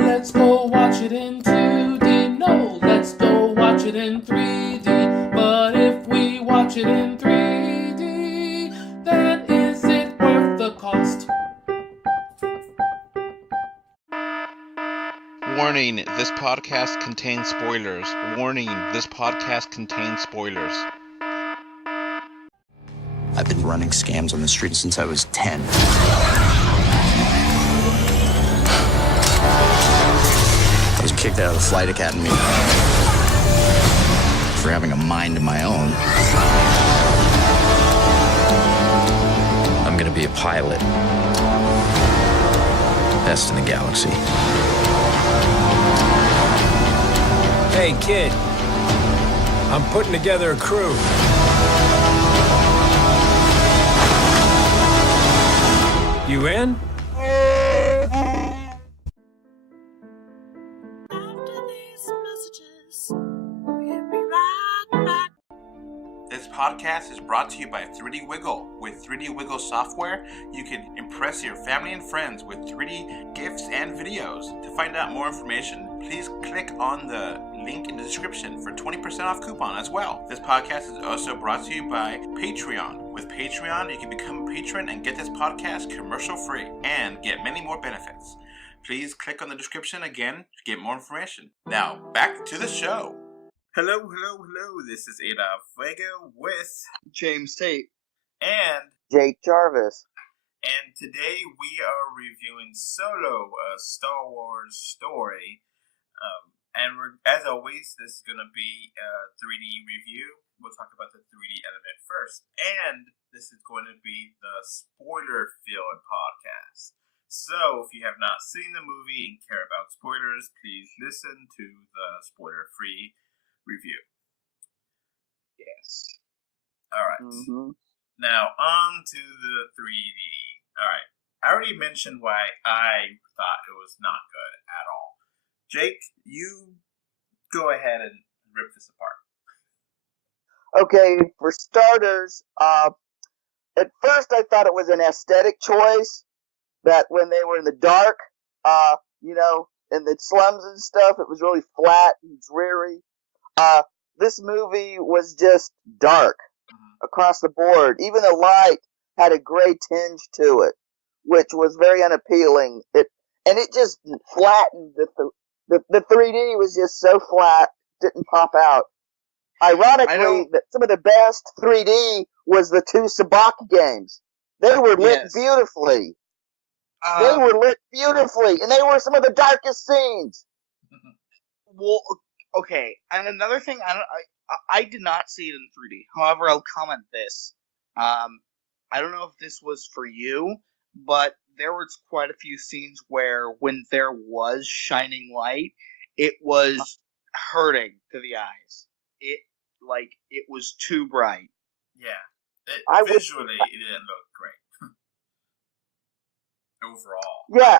let's go watch it in 2D. No, let's go watch it in 3D. But if we watch it in 3D, then is it worth the cost? Warning, this podcast contains spoilers. Warning, this podcast contains spoilers. I've been running scams on the street since I was 10. I was kicked out of the flight academy for having a mind of my own. I'm gonna be a pilot. Best in the galaxy. Hey, kid. I'm putting together a crew. You in? After these messages, we'll be right back. This podcast is brought to you by 3D Wiggle. With 3D Wiggle software, you can impress your family and friends with 3D gifts and videos. To find out more information, please click on the link in the description for 20% off coupon as well. This podcast is also brought to you by Patreon. With Patreon, you can become a patron and get this podcast commercial free and get many more benefits. Please click on the description again to get more information. Now, back to the show. Hello. This is Adolph with James Tate and Jake Jarvis. And today we are reviewing Solo, a Star Wars story. As always, this is going to be a 3D review. We'll talk about the 3D element first. And this is going to be the spoiler-filled podcast. So, if you have not seen the movie and care about spoilers, please listen to the spoiler-free review. Yes. Alright. Mm-hmm. Now, on to the 3D. Alright. I already mentioned why I thought it was not good at all. Jake, you go ahead and rip this apart. Okay, for starters, at first I thought it was an aesthetic choice, that when they were in the dark, in the slums and stuff, it was really flat and dreary. This movie was just dark across the board. Even the light had a gray tinge to it, which was very unappealing. It just flattened. The 3D was just so flat, didn't pop out. Ironically, some of the best 3D was the two Sabacc games. They were lit beautifully. They were lit beautifully, and they were some of the darkest scenes. Well, okay, and another thing, I did not see it in 3D. However, I'll comment this. I don't know if this was for you, but there was quite a few scenes where when there was shining light, it was hurting to the eyes. It was too bright. Yeah. Visually, it didn't look great. Overall. Yeah,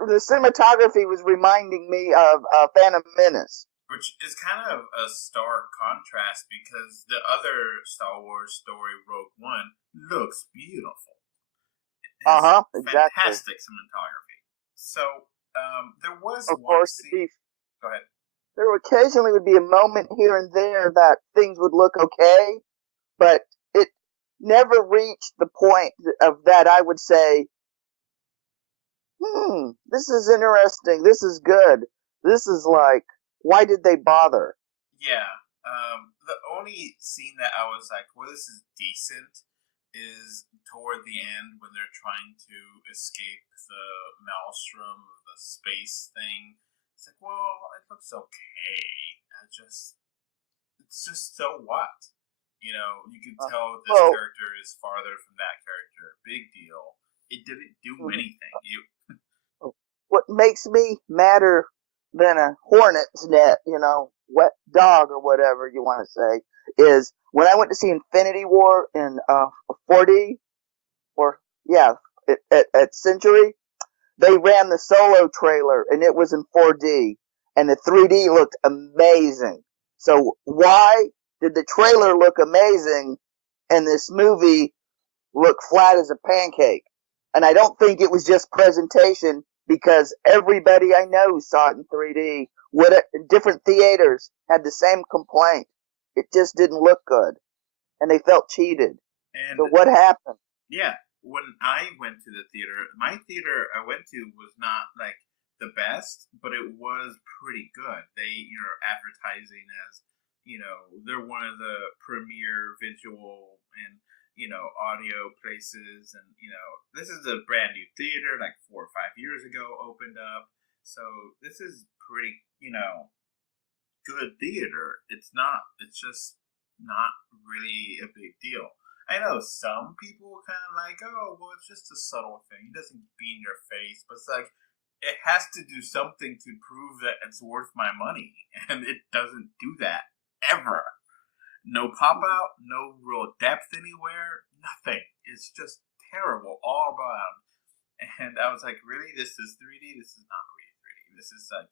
the cinematography was reminding me of Phantom Menace. Which is kind of a stark contrast because the other Star Wars story, Rogue One, looks beautiful. Exactly. Fantastic cinematography. So, there was of one course, scene. Go ahead. There occasionally would be a moment here and there that things would look okay, but it never reached the point of that I would say, this is interesting, this is good, this is like, why did they bother? Yeah, the only scene that I was like, well, this is decent, is toward the end when they're trying to escape the maelstrom of the space thing. It's like, well, it looks okay. It's just so what? You can tell this character is farther from that character. Big deal. It didn't do anything. What makes me madder than a hornet's net, wet dog or whatever you want to say, is when I went to see Infinity War in 4D, at Century, they ran the Solo trailer, and it was in 4D, and the 3D looked amazing. So why did the trailer look amazing, and this movie look flat as a pancake? And I don't think it was just presentation. because everybody I know saw it in 3D. Different theaters had the same complaint. It just didn't look good, and they felt cheated. And So what happened? yeah, when I went to the theater, my theater I went to was not like the best, but it was pretty good. They, advertising as, they're one of the premier visual and, audio places. And, this is a brand new theater, like 4 or 5 years ago opened up. So this is pretty, good theater. It's just not really a big deal. I know some people kind of like, oh, well, it's just a subtle thing. It doesn't be in your face, but it's like, it has to do something to prove that it's worth my money, and it doesn't do that ever. No pop out, no real depth anywhere, nothing. It's just terrible all around. And I was like, really? This is 3D? This is not really 3D. This is like,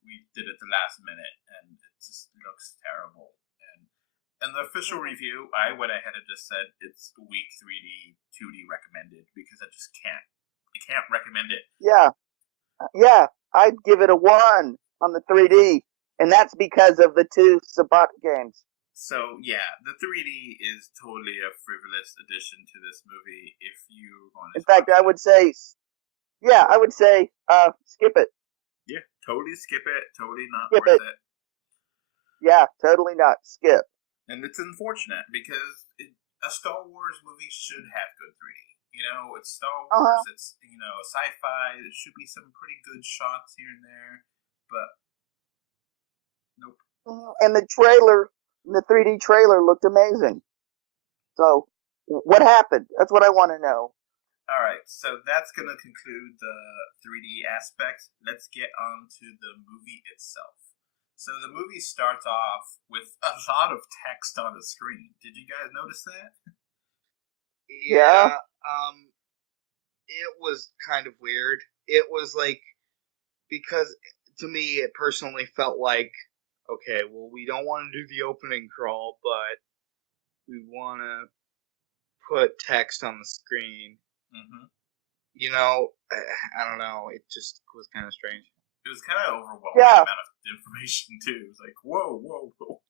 we did it the last minute, and it just looks terrible. And the official review, I went ahead and just said it's weak 3D, 2D recommended, because I just can't. I can't recommend it. Yeah, I'd give it a 1 on the 3D, and that's because of the 2 Sabat games. So, yeah, the 3D is totally a frivolous addition to this movie if you want to... In fact, I would say, skip it. Yeah, totally skip it. Totally not Skip worth it. Yeah, totally not. Skip. And it's unfortunate because a Star Wars movie should have good 3D. It's Star Wars, it's, sci-fi, there should be some pretty good shots here and there, but nope. And the 3D trailer looked amazing. So, what happened? That's what I want to know. Alright, so that's going to conclude the 3D aspect. Let's get on to the movie itself. So the movie starts off with a lot of text on the screen. Did you guys notice that? Yeah. It was kind of weird. It was like, because to me it personally felt like, okay, well, we don't want to do the opening crawl, but we want to put text on the screen. Mm-hmm. I don't know. It just was kind of strange. It was kind of overwhelming, Yeah. the amount of information too. It was like, whoa.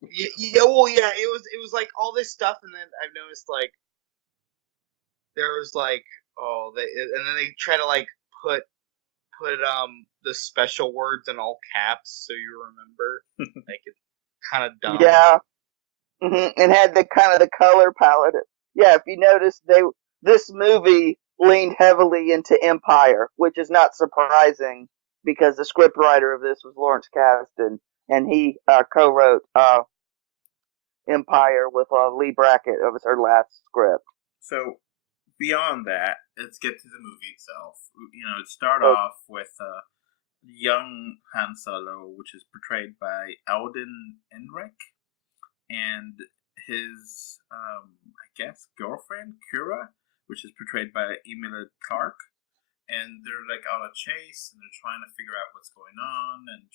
Yeah. It was like all this stuff, and then I've noticed like there was like and then they try to like put the special words in all caps so you remember. Like, it's kind of dumb. Yeah. And had the kind of the color palette. Yeah, if you notice, this movie leaned heavily into Empire, which is not surprising because the scriptwriter of this was Lawrence Kasdan, and he co-wrote Empire with Lee Brackett. It was her last script. So, beyond that, let's get to the movie itself. It started off with young Han Solo, which is portrayed by Alden Ehrenreich, and his, girlfriend, Kira, which is portrayed by Emilia Clarke. And they're like on a chase, and they're trying to figure out what's going on, and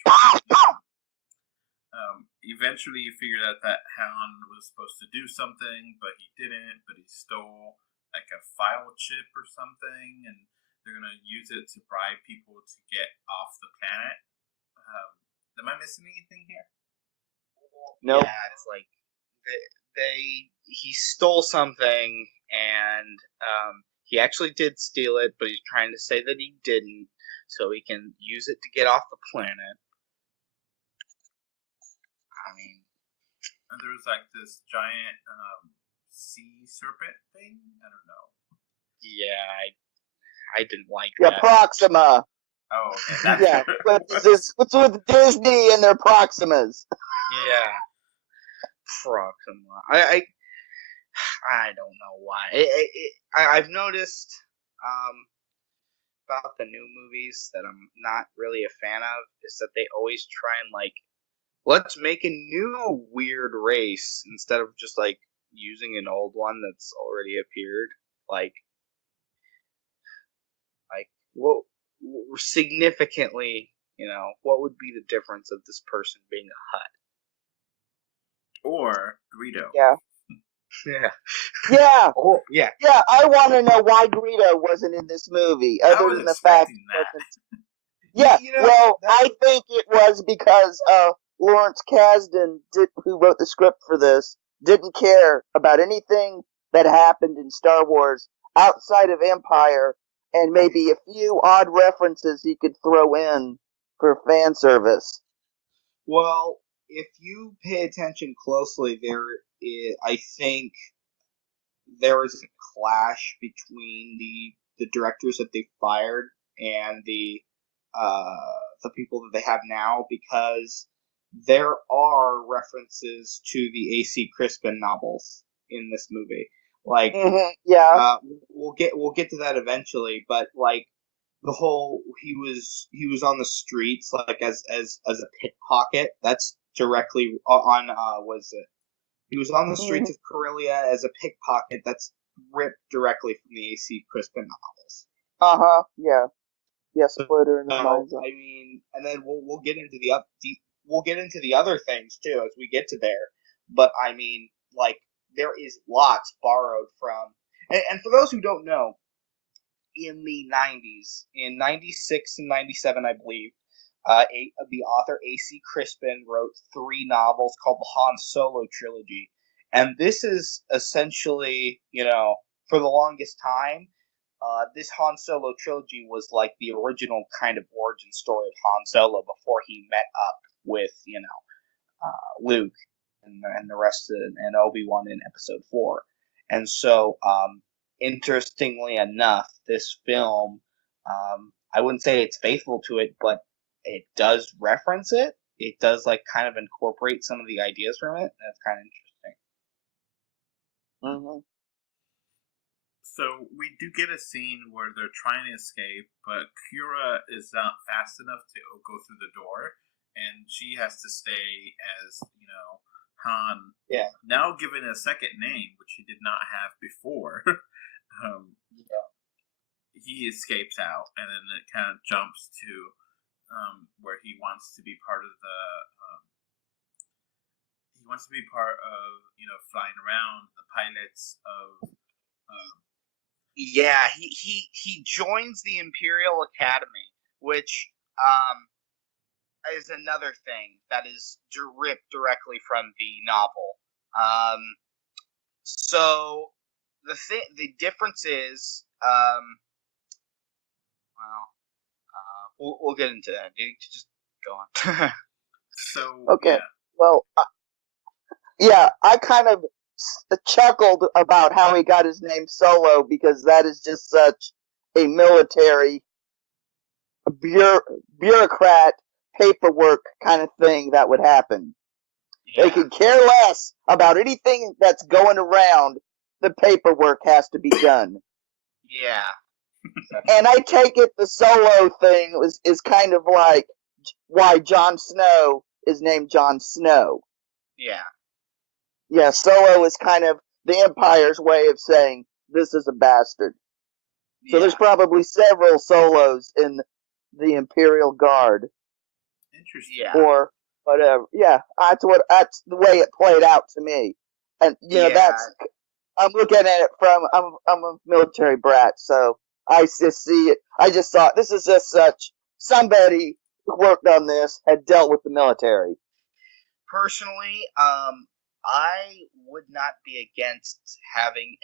eventually you figure out that Han was supposed to do something, but he didn't, but he stole like a file chip or something, and they're gonna use it to bribe people to get off the planet. Am I missing anything here? Nope. Yeah, it's like he stole something, and he actually did steal it, but he's trying to say that he didn't, so he can use it to get off the planet. I mean, And there was like this giant sea serpent thing. I don't know. yeah, I didn't like Yeah, that. Proxima. Oh, okay. That's Yeah, what's with Disney and their Proximas? Yeah, Proxima. I don't know why. I've noticed about the new movies that I'm not really a fan of is that they always try and like, let's make a new weird race instead of just like using an old one that's already appeared. Like what significantly, what would be the difference of this person being a Hutt? Or Greedo. Yeah. Yeah. Yeah. Oh, yeah. Yeah, I want to know why Greedo wasn't in this movie, I other was than the fact expecting he that. wasn't. Yeah, You know, well, that's- I think it was because Lawrence Kasdan, who wrote the script for this, didn't care about anything that happened in Star Wars outside of Empire, and maybe a few odd references he could throw in for fan service. Well, if you pay attention closely, I think there is a clash between the directors that they fired and the people that they have now, because there are references to the A.C. Crispin novels in this movie. Like, Yeah. we'll get to that eventually, but like the whole he was on the streets like as a pickpocket. That's directly on was it? He was on the streets of Corellia as a pickpocket. That's ripped directly from the A.C. Crispin novels. Yeah. Yeah, Splitter and the Mind's Eye. I mean, and then we'll get into we'll get into the other things too as we get to there. But I mean, like there is lots borrowed from, and for those who don't know, in the 90s, in 96 and 97, I believe, the author A.C. Crispin wrote 3 novels called the Han Solo Trilogy. And this is essentially, for the longest time, this Han Solo Trilogy was like the original kind of origin story of Han Solo before he met up with, Luke and the rest of and Obi-Wan in Episode 4. And so, interestingly enough, this film, I wouldn't say it's faithful to it, but it does reference it. It does like kind of incorporate some of the ideas from it. That's kind of interesting. Mm-hmm. So we do get a scene where they're trying to escape, but Kira is not fast enough to go through the door, and she has to stay as, Han. Yeah. Now given a second name, which he did not have before. He escapes out, and then it kind of jumps to where he wants to be part of the. He wants to be part of flying around the pilots of. Yeah, he joins the Imperial Academy, which is another thing that is ripped directly from the novel. So the difference is, we'll get into that. You just go on. So Okay. yeah. Well, yeah, I kind of chuckled about how he got his name Solo, because that is just such a military bureaucrat paperwork kind of thing that would happen. Yeah. They could care less about anything that's going around. The paperwork has to be done. Yeah. And I take it the Solo thing is kind of like why Jon Snow is named Jon Snow. Yeah. Yeah, Solo is kind of the Empire's way of saying this is a bastard. So there's probably several Solos in the Imperial Guard. Interesting. Yeah. Or whatever. Yeah, that's the way it played out to me. And I'm looking at it from I'm a military brat, so I just see it. I just thought this is just such somebody who worked on this had dealt with the military. Personally, I would not be against having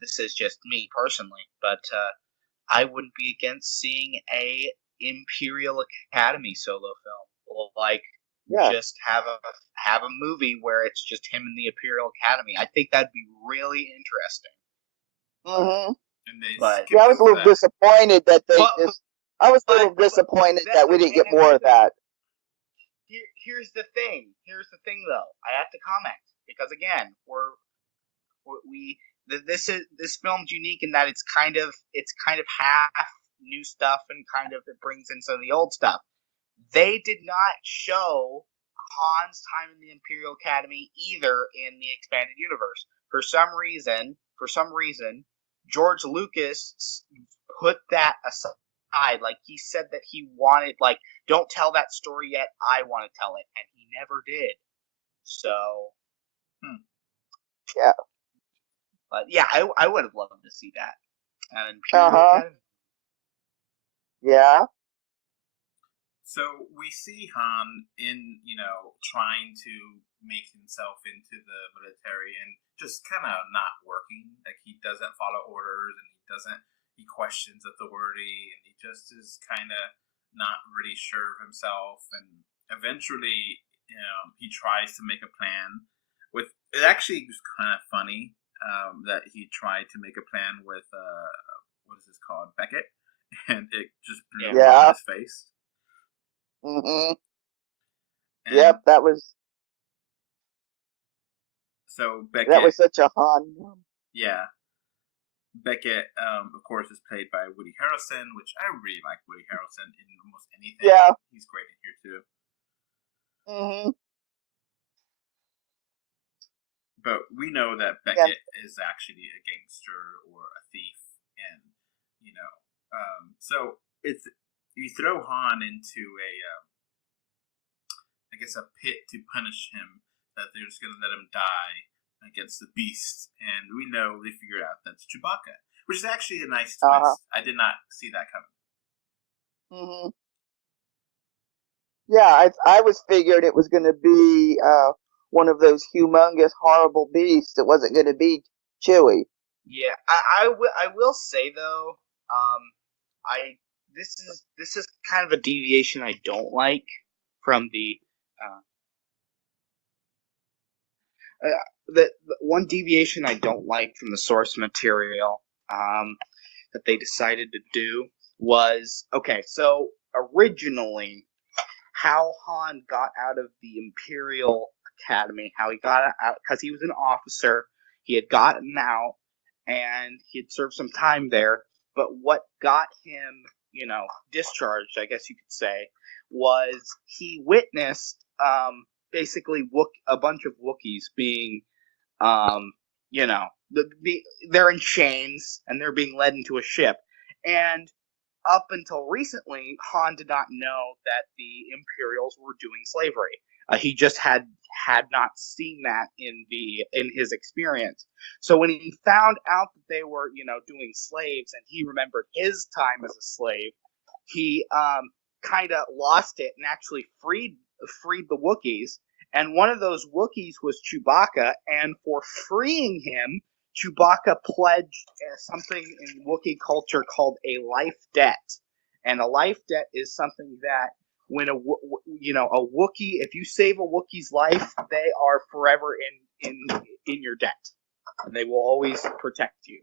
this is just me personally, but I wouldn't be against seeing a Imperial Academy solo film. Like, just have a movie where it's just him in the Imperial Academy. I think that'd be really interesting. Mm-hmm. But I was a little disappointed that I was a little disappointed that we didn't get more of that. Here's the thing. Though. I have to comment because again, this film's unique in that it's kind of half new stuff and kind of it brings in some of the old stuff. They did not show Han's time in the Imperial Academy either in the expanded universe. For some reason, George Lucas put that aside. Like, he said that he wanted, like, don't tell that story yet, I want to tell it. And he never did. So, yeah. But, yeah, I would have loved to see that. An Imperial Academy. Yeah. So we see Han in, trying to make himself into the military and just kind of not working. Like he doesn't follow orders and he questions authority and he just is kind of not really sure of himself. And eventually, he tries to make a plan with, it actually was kind of funny that he tried to make a plan with, what is this called? Beckett. And it just blew up in his face. Mm-hmm. And Yep, that was Beckett. Such a Han. Yeah. Beckett, of course, is played by Woody Harrelson, which I really like Woody Harrelson in almost anything. Yeah. He's great in here, too. Mm-hmm. But we know that Beckett is actually a gangster or a thief. And, so it's, you throw Han into a pit to punish him, that they're just going to let him die against the beast, and we know they figured out that's Chewbacca, which is actually a nice twist. I did not see that coming. Mm-hmm. Yeah, I was figured it was going to be one of those humongous, horrible beasts. It wasn't going to be Chewie. Yeah, I will say though, this is kind of a deviation I don't like from the one deviation I don't like from the source material that they decided to do was, okay, so originally how Han got out of the Imperial Academy, how he got out, because he was an officer, he had gotten out, and he had served some time there, but what got him, discharged, I guess you could say, was he witnessed basically a bunch of Wookiees being, they're in chains and they're being led into a ship. And up until recently, Han did not know that the Imperials were doing slavery. He just had not seen that in his experience. So when he found out that they were, doing slaves, and he remembered his time as a slave, he kind of lost it and actually freed the Wookiees. And one of those Wookiees was Chewbacca, and for freeing him, Chewbacca pledged something in Wookiee culture called a life debt. And a life debt is something that when a Wookiee, if you save a Wookiee's life, they are forever in your debt. And they will always protect you.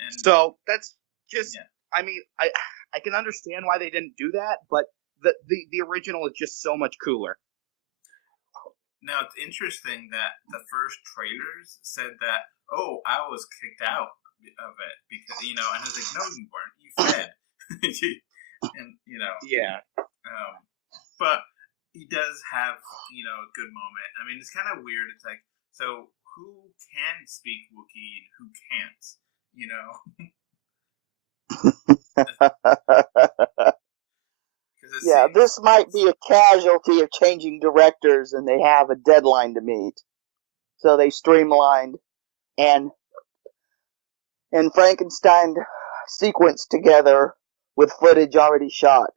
And so that's just, I mean, I can understand why they didn't do that, but the original is just so much cooler. Now, it's interesting that the first trailers said that, oh, I was kicked out of it because, and I was like, no, you weren't. You fled. And, Yeah. But he does have, a good moment. I mean, it's kind of weird. It's like, so who can speak Wookiee and who can't, Yeah, this might be a casualty of changing directors, and they have a deadline to meet. So they streamlined and Frankenstein sequenced together with footage already shot.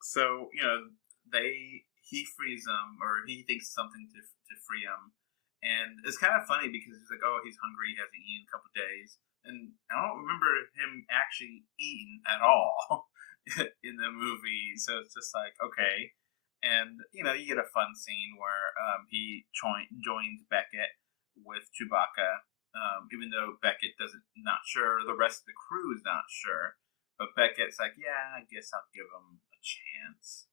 So, he frees him, or he thinks something to free him. And it's kind of funny because he's like, oh, he's hungry, he hasn't eaten in a couple of days. And I don't remember him actually eating at all in the movie. So it's just like, okay. And, you get a fun scene where he joins Beckett with Chewbacca, even though Beckett not sure, the rest of the crew is not sure. But Beckett's like, yeah, I guess I'll give him a chance.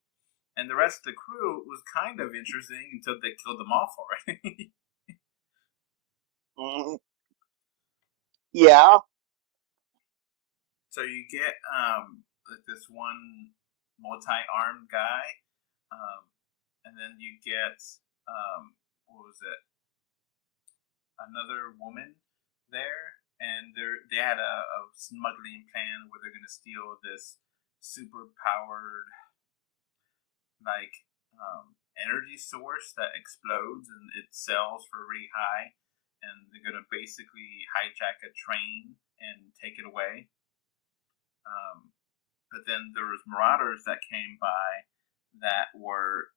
And the rest of the crew was kind of interesting until they killed them off already. Yeah. So you get this one multi-armed guy, and then you get what was it? Another woman there, and they had a smuggling plan where they're going to steal this super powered energy source that explodes and it sells for really high, and they're going to basically hijack a train and take it away. But then there was marauders that came by that were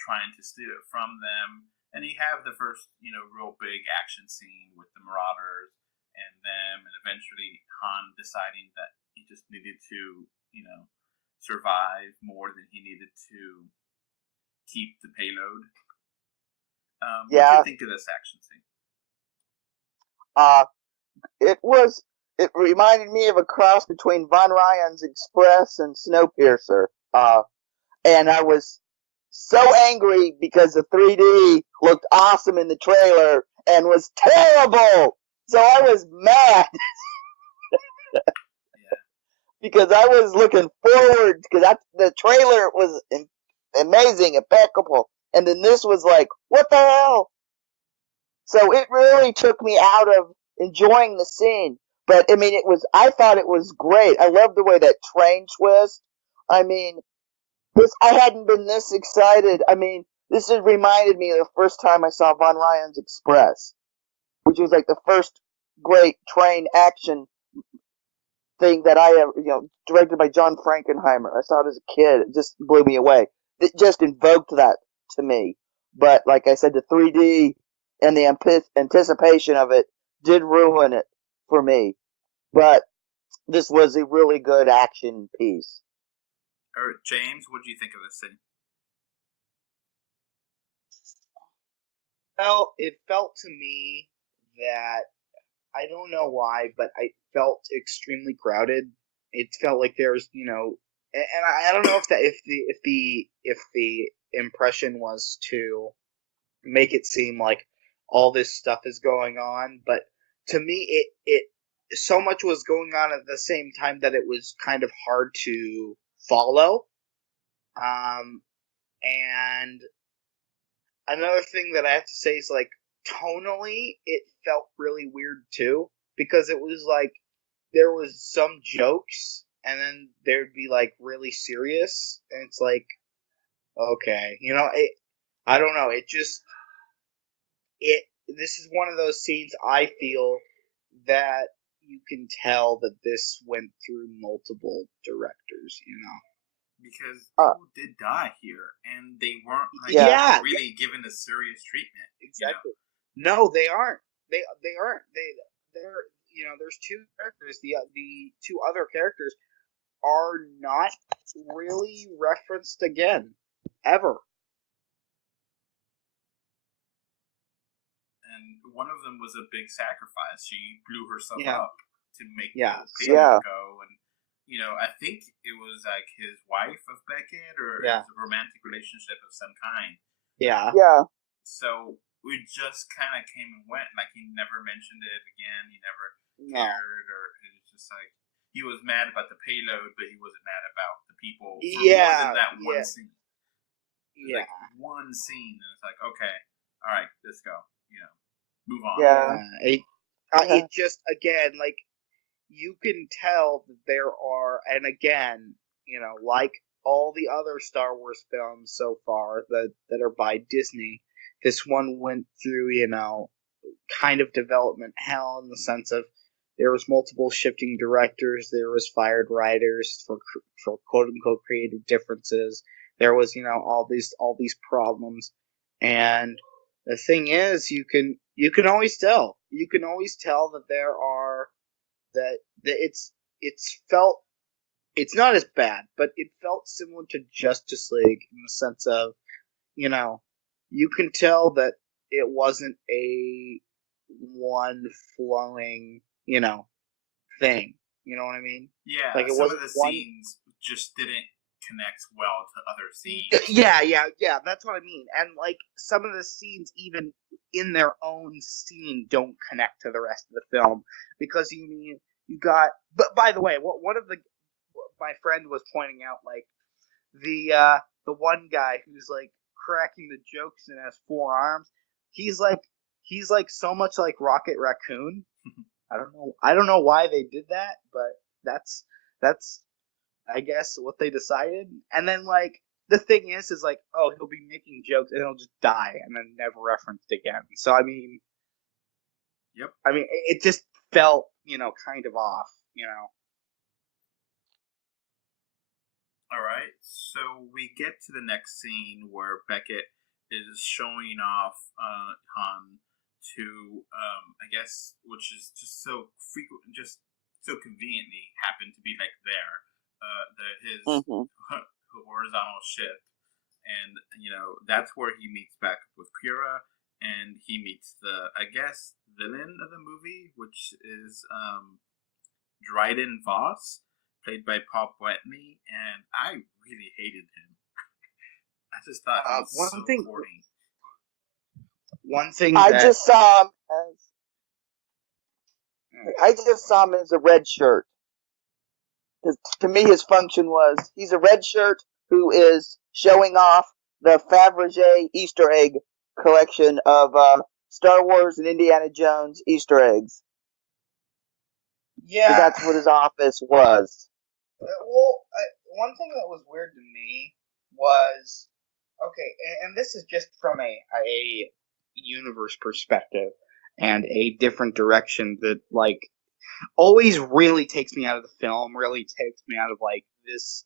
trying to steal it from them. And you have the first, real big action scene with the marauders and them, and eventually Han deciding that he just needed to, survive more than he needed to keep the payload. What do you think of this action scene? It reminded me of a cross between Von Ryan's Express and Snowpiercer. And I was so angry because the 3D looked awesome in the trailer and was terrible. So I was mad. Because I was looking forward, because the trailer was amazing, impeccable. And then this was like, what the hell? So it really took me out of enjoying the scene. But, I mean, I thought it was great. I loved the way that train twist. I mean, I hadn't been this excited. I mean, this has reminded me of the first time I saw Von Ryan's Express, which was like the first great train action thing that I ever, directed by John Frankenheimer. I saw it as a kid. It just blew me away. It just invoked that to me. But, like I said, the 3D and the anticipation of it did ruin it for me. But this was a really good action piece. James, what do you think of this scene? Well, it felt to me that, I don't know why, but I felt extremely crowded. It felt like there's, and I don't know if the impression was to make it seem like all this stuff is going on, but to me, it so much was going on at the same time that it was kind of hard to follow. And another thing that I have to say is, like, tonally, it felt really weird too, because it was like there was some jokes and then there'd be like really serious, and it's like, okay, I don't know, this is one of those scenes I feel that you can tell that this went through multiple directors, Because people did die here, and they weren't really given a serious treatment. Exactly. No, they aren't. They aren't. They're there's two characters. The two other characters are not really referenced again, ever. And one of them was a big sacrifice. She blew herself up to make the payload go, and I think it was like his wife of Beckett, or it was a romantic relationship of some kind. Yeah. Yeah. So we just kind of came and went. Like, he never mentioned it again. He never cared, or it was just like he was mad about the payload, but he wasn't mad about the people for more than that one scene. Like one scene, and it's like, okay, all right, let's go. Move on. It just, again, like, you can tell that there are, and again, like all the other Star Wars films so far that are by Disney, this one went through, kind of development hell, in the sense of there was multiple shifting directors, there was fired writers for quote unquote creative differences, there was, all these problems, and the thing is, you can always tell. You can always tell that there are that it's felt, it's not as bad, but it felt similar to Justice League in the sense of, you can tell that it wasn't a one flowing, thing. You know what I mean? Yeah, like, it some wasn't of the scenes just didn't connect well to other scenes. Yeah, that's what I mean. And, like, some of the scenes, even in their own scene, don't connect to the rest of the film, because you got. But by the way, my friend was pointing out, like, the one guy who's like cracking the jokes and has 4 arms. He's like so much like Rocket Raccoon. I don't know why they did that, but that's I guess what they decided. And then, like, the thing is like, oh, he'll be making jokes and he'll just die and then never referenced again. So I mean, yep. I mean, it just felt, kind of off, All right, so we get to the next scene where Beckett is showing off Han to, I guess, which is just so frequent, just so conveniently happened to be like there, his horizontal ship, and that's where he meets back with Kira, and he meets the, I guess, villain of the movie, which is Dryden Voss, played by Paul Bettany, and I really hated him. I just thought he was so corny. One thing I just saw him as a red shirt. 'Cause to me, his function was he's a red shirt who is showing off the Fabergé Easter egg collection of Star Wars and Indiana Jones Easter eggs. Yeah, So that's what his office was. Well, one thing that was weird to me was, okay, and this is just from a universe perspective and a different direction that, like, always really takes me out of the film, really takes me out of, like, this,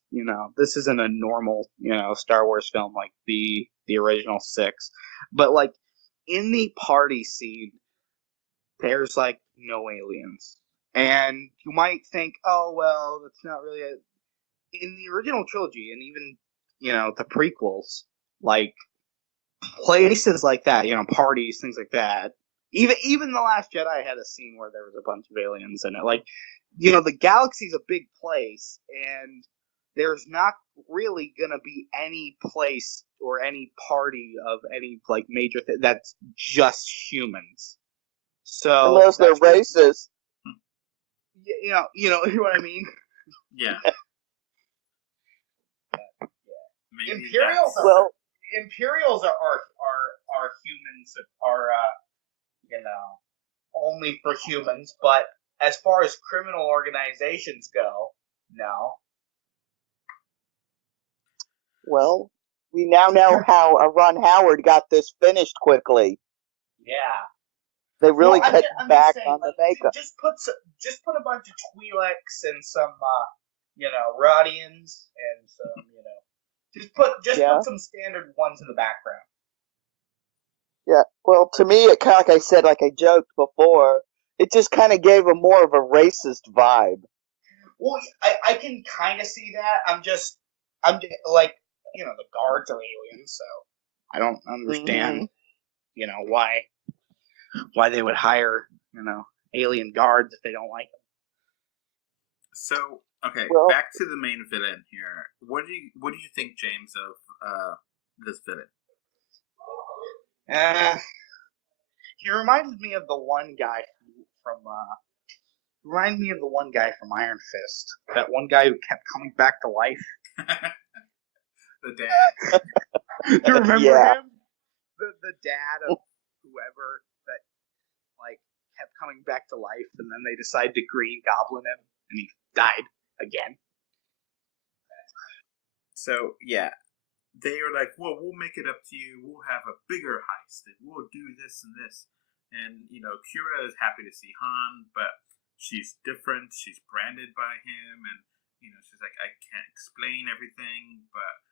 this isn't a normal, Star Wars film like the original 6. But, like, in the party scene, there's, like, no aliens. And you might think, oh, well, that's not really in the original trilogy, and even, the prequels, like, places like that, parties, things like that. Even The Last Jedi had a scene where there was a bunch of aliens in it. Like, the galaxy's a big place, and there's not really gonna be any place or any party of any, like, major thing that's just humans. So unless they're racist. You know what I mean? Yeah. Imperials are humans, are only for humans, but as far as criminal organizations go, no. Well, we now know how Ron Howard got this finished quickly. Yeah. They really cut back on the makeup. Just put a bunch of Twi'leks and some Rodians and some just put some standard ones in the background. Yeah, well, to me, it kind of, like I said, like I joked before, it just kind of gave a more of a racist vibe. Well, I can kind of see that. I'm just like, the guards are aliens, so I don't understand, why they would hire, alien guards if they don't like them. So, okay, back to the main villain here. What do you think, James, of this villain? He reminds me of the one guy from Iron Fist. That one guy who kept coming back to life. The dad. Do you remember him? The dad of whoever that, like, kept coming back to life, and then they decided to Green Goblin him, and he died again. So, yeah. They are like, well, we'll make it up to you. We'll have a bigger heist, and we'll do this and this. And, Kira is happy to see Han, but she's different. She's branded by him, and, she's like, I can't explain everything, but,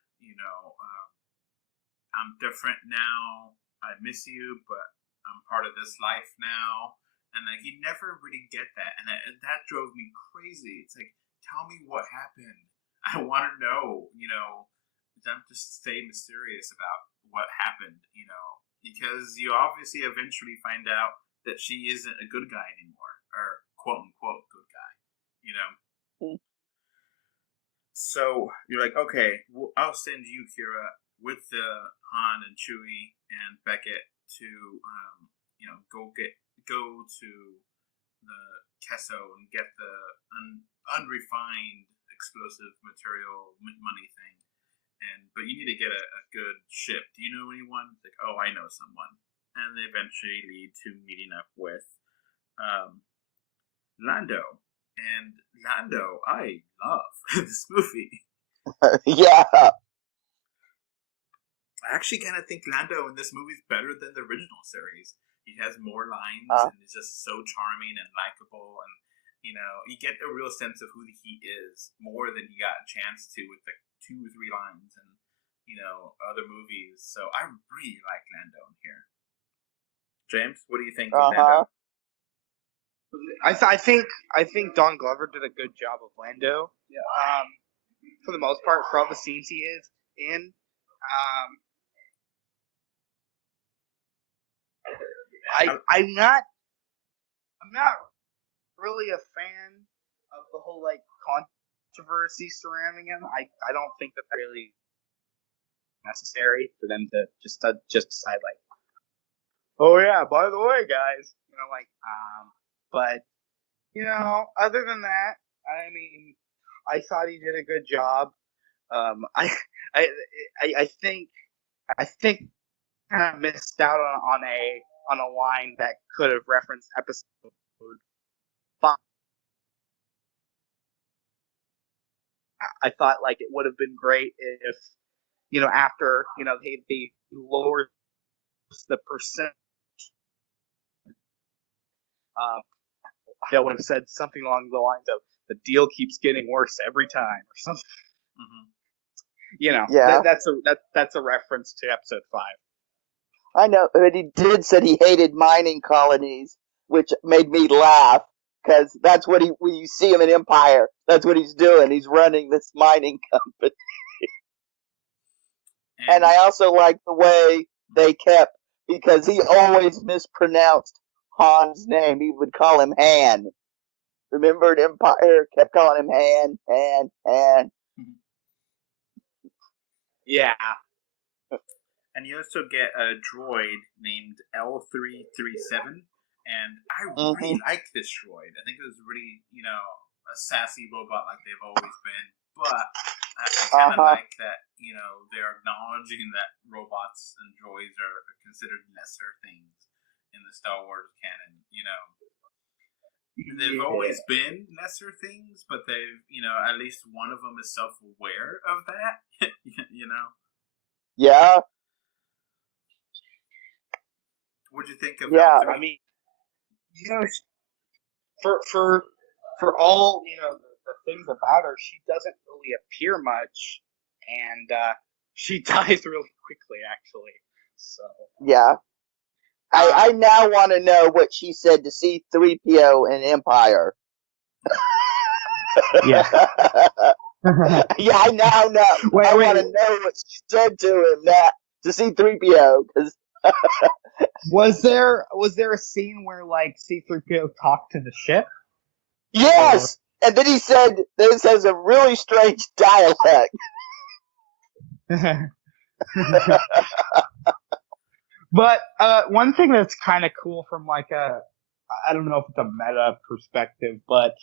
I'm different now. I miss you, but I'm part of this life now. And, like, you never really get that. And that drove me crazy. It's like, tell me what happened. I want to know, Don't just stay mysterious about what happened, because you obviously eventually find out that she isn't a good guy anymore, or quote unquote good guy, So you're like, okay, well, I'll send you, Kira, with the Han and Chewie and Beckett to, go to the Kesso and get the unrefined explosive material money thing. But you need to get a good ship. Do you know anyone? It's like, oh, I know someone. And they eventually lead to meeting up with Lando. And Lando, I love this movie. Yeah. I actually kind of think Lando in this movie is better than the original series. He has more lines and is just so charming and likable. And you get a real sense of who he is more than you got a chance to with the 2 or 3 lines and other movies. So I really like Lando in here. James, what do you think of Lando? I think Don Glover did a good job of Lando. Yeah. For the most part, for all the scenes he is in. I'm not really a fan of the whole controversy surrounding him. I don't think that really necessary for them to just decide oh yeah, by the way, guys, but other than that, I mean, I thought he did a good job. I think kind of missed out on a line that could have referenced episode 5. I thought it would have been great if after they lowered the percent. They would have said something along the lines of "the deal keeps getting worse every time" or something. Mm-hmm. Yeah. That's a reference to episode 5. I know, but he did said he hated mining colonies, which made me laugh because that's what when you see him in Empire, that's what he's doing. He's running this mining company. And I also like the way they kept, because he always mispronounced Han's name. He would call him Han. Remember in Empire, kept calling him Han. Yeah. And you also get a droid named L337, and I really like this droid. I think it was really, a sassy robot like they've always been. But I kind of like that, they're acknowledging that robots and droids are considered lesser things in the Star Wars canon. They've always been lesser things, but they've, at least one of them is self-aware of that. Yeah. What'd you think of Yeah, L3? I mean, for all the things about her, she doesn't really appear much, and she dies really quickly, actually. So Yeah. I now want to know what she said to C-3PO in Empire. yeah. Yeah, I now know. I want to know what she said to him to C-3PO, because Was there a scene where C-3PO talked to the ship? yes, and then he said this has a really strange dialect. But one thing that's kind of cool from I don't know if it's a meta perspective, but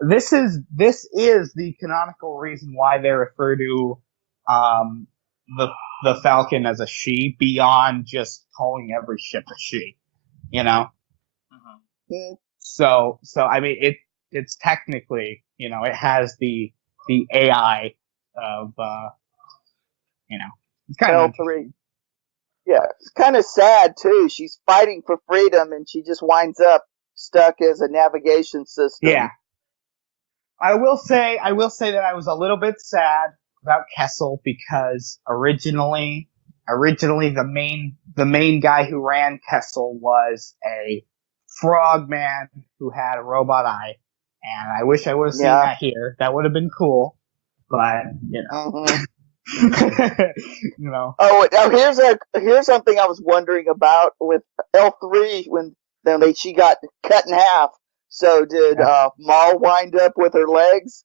this is the canonical reason why they refer to the Falcon as a she, beyond just calling every ship a she, Mm. So I mean it's technically it has the AI of it's kind of L3. Yeah, it's kind of sad too. She's fighting for freedom, and she just winds up stuck as a navigation system. Yeah. I will say that I was a little bit sad about Kessel, because originally the main guy who ran Kessel was a frogman who had a robot eye, and I wish I would have seen that here. That would have been cool, but Mm-hmm. Oh, now here's something I was wondering about with L3 when she got cut in half. So did Maul wind up with her legs?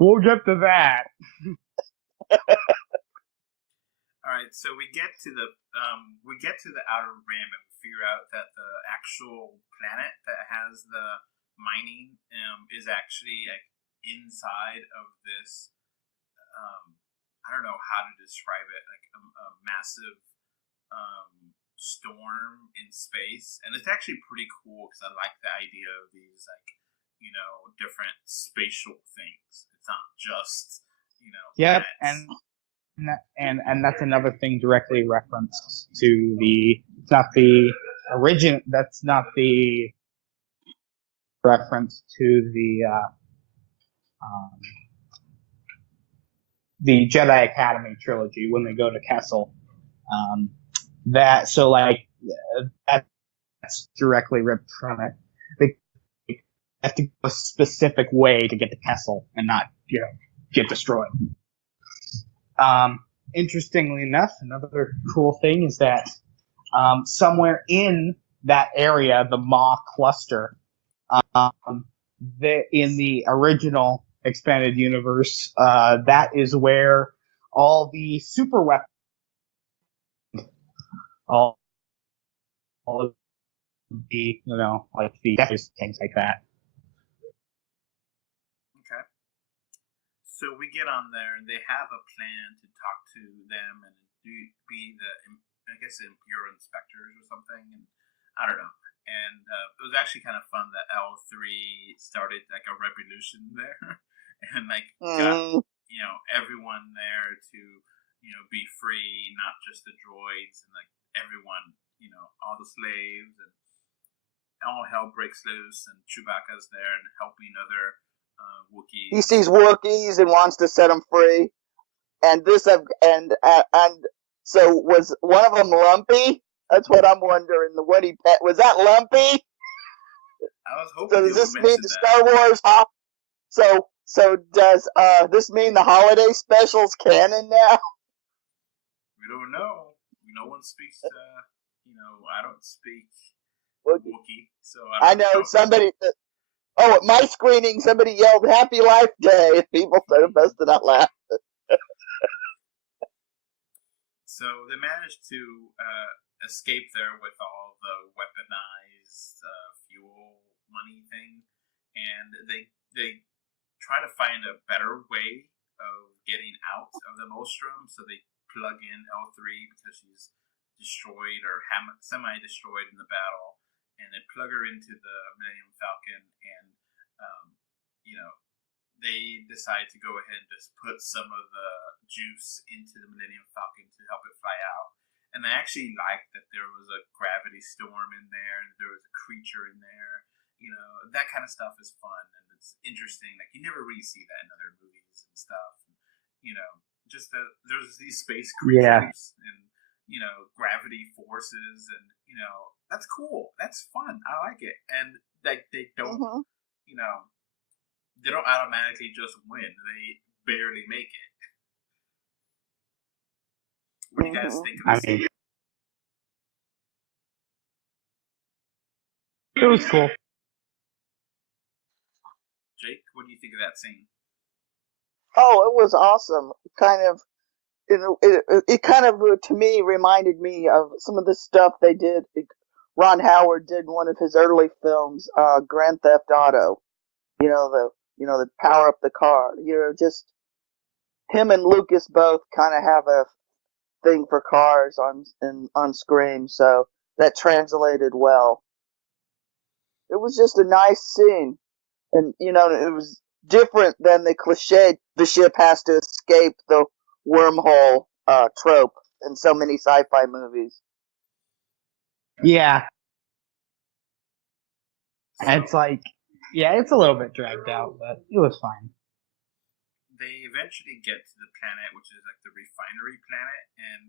We'll get to that. All right, so we get to the outer rim and figure out that the actual planet that has the mining is actually inside of this. I don't know how to describe it, a massive storm in space, and it's actually pretty cool because I like the idea of these different spatial things. It's not just Yep, planets. and that's another thing directly referenced to it's not the That's not the reference to the Jedi Academy trilogy when they go to Kessel. That's directly ripped from it. They have to go a specific way to get to Kessel and not, get destroyed. Interestingly enough, another cool thing is that somewhere in that area, the Maw cluster, in the original expanded universe, that is where all the super weapons, all of the, like the things like that. Okay. So we get on there, and they have a plan to talk to them and be the, I guess, Imperial inspectors or something, and I don't know. And it was actually kind of fun that L3 started like a revolution there, and got everyone there to be free, not just the droids, and everyone, all the slaves, and all hell breaks loose, and Chewbacca's there and helping other Wookiees. He sees Wookiees and wants to set them free, and so was one of them Lumpy? That's what I'm wondering. The one he pet, was that Lumpy? I was hoping. So does this mean the Star Wars? So does this mean the holiday specials canon now? We don't know. No one speaks. I don't speak Wookiee, so I know somebody. At my screening, somebody yelled "Happy Life Day," and people started busting out laughing. So they managed to escape there with all the weaponized fuel money thing, and they try to find a better way of getting out of the Maelstrom. So they plug in L3 because she's destroyed or semi-destroyed in the battle, and they plug her into the Millennium Falcon, and they decide to go ahead and just put some of the juice into the Millennium Falcon to help it fly out. And I actually liked that there was a gravity storm in there, and there was a creature in there. That kind of stuff is fun, and it's interesting. You never really see that in other movies and stuff. Just that there's these space creatures and gravity forces, and that's cool. That's fun. I like it. And they don't they don't automatically just win. They barely make it. What do you guys think of this? It was cool. Jake, what do you think of that scene? Oh, it was awesome. It kind of to me reminded me of some of the stuff they did. Ron Howard did in one of his early films, Grand Theft Auto. The power up the car. Just him and Lucas both kind of have a thing for cars on screen, so that translated well. It was just a nice scene, and it was different than the cliche. The ship has to escape the wormhole trope in so many sci-fi movies. Yeah. It's it's a little bit dragged out, but it was fine. They eventually get to the planet, which is the refinery planet, and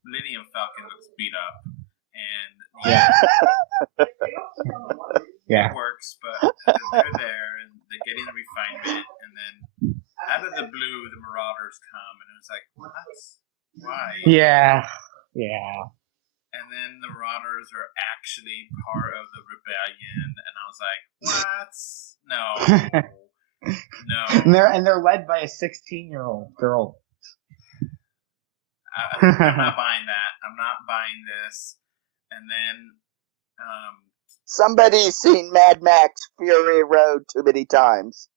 Millennium Falcon looks beat up, and it works, but they're there and they're getting the refinement, and then out of the blue, the Marauders come, and it's like, what? Why? Yeah. And then the Marauders are actually part of the rebellion, and I was like, what? No. And they're led by a 16-year-old girl. I'm not buying that. I'm not buying this. And then somebody's seen Mad Max Fury Road too many times.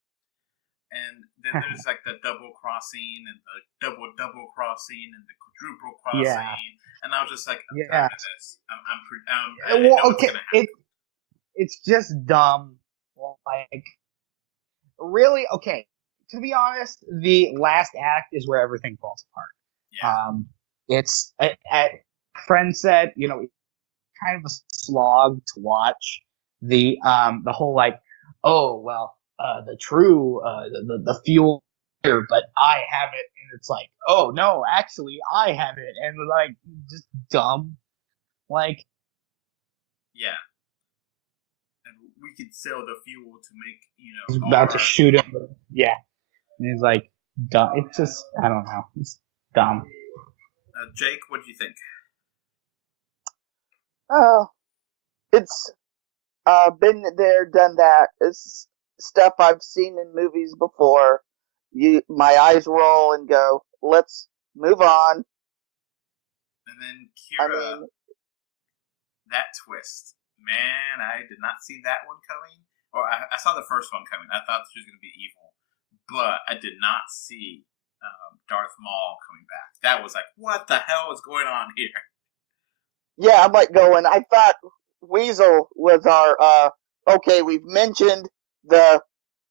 And then there's the double crossing and the double crossing and the quadruple crossing. Yeah. And I was just like, I'm tired of this. I know what's gonna happen. It's just dumb. Really, okay. To be honest, the last act is where everything falls apart. Yeah. It's a friend said, kind of a slog to watch. The whole like, oh well, the true the fuel here, but I have it, and it's like, oh no, actually I have it, and like just dumb, like. Yeah. And we could sell the fuel to make, He's about to shoot him. Yeah. And he's like, dumb. It's just, I don't know. It's dumb. Jake, what do you think? It's been there, done that. It's stuff I've seen in movies before. My eyes roll and go, let's move on. And then Kira, that twist. Man, I did not see that one coming. Or I saw the first one coming. I thought she was going to be evil. But I did not see Darth Maul coming back. That was like, what the hell is going on here? Yeah, I'm like going, I thought Weasel was our, okay, we've mentioned the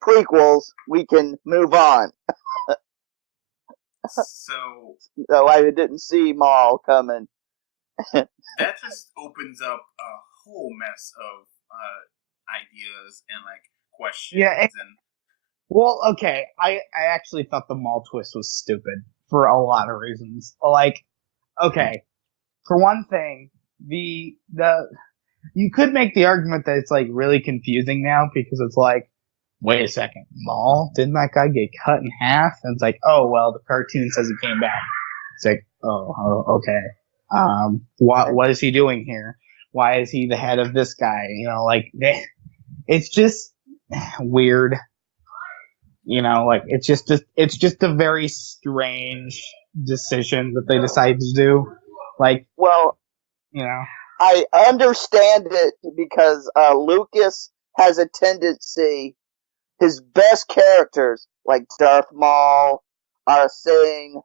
prequels, we can move on. So I didn't see Maul coming. That just opens up a whole mess of ideas and like questions. Yeah. Well, okay. I actually thought the Maul twist was stupid for a lot of reasons. Like, okay, for one thing, the you could make the argument that it's like really confusing now because it's like, wait a second, Maul? Didn't that guy get cut in half? And it's like, oh well, the cartoon says he came back. It's like, oh okay. What is he doing here? Why is he the head of this guy? Like, it's just weird. Like, it's just a very strange decision that they decided to do. Like, well, I understand it because Lucas has a tendency, his best characters, like Darth Maul, Singh,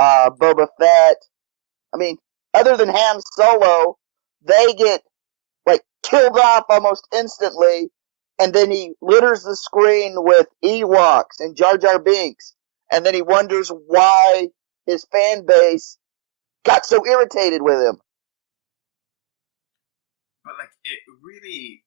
Boba Fett, other than Han Solo, they get, like, killed off almost instantly, and then he litters the screen with Ewoks and Jar Jar Binks, and then he wonders why his fan base got so irritated with him. But, like, it really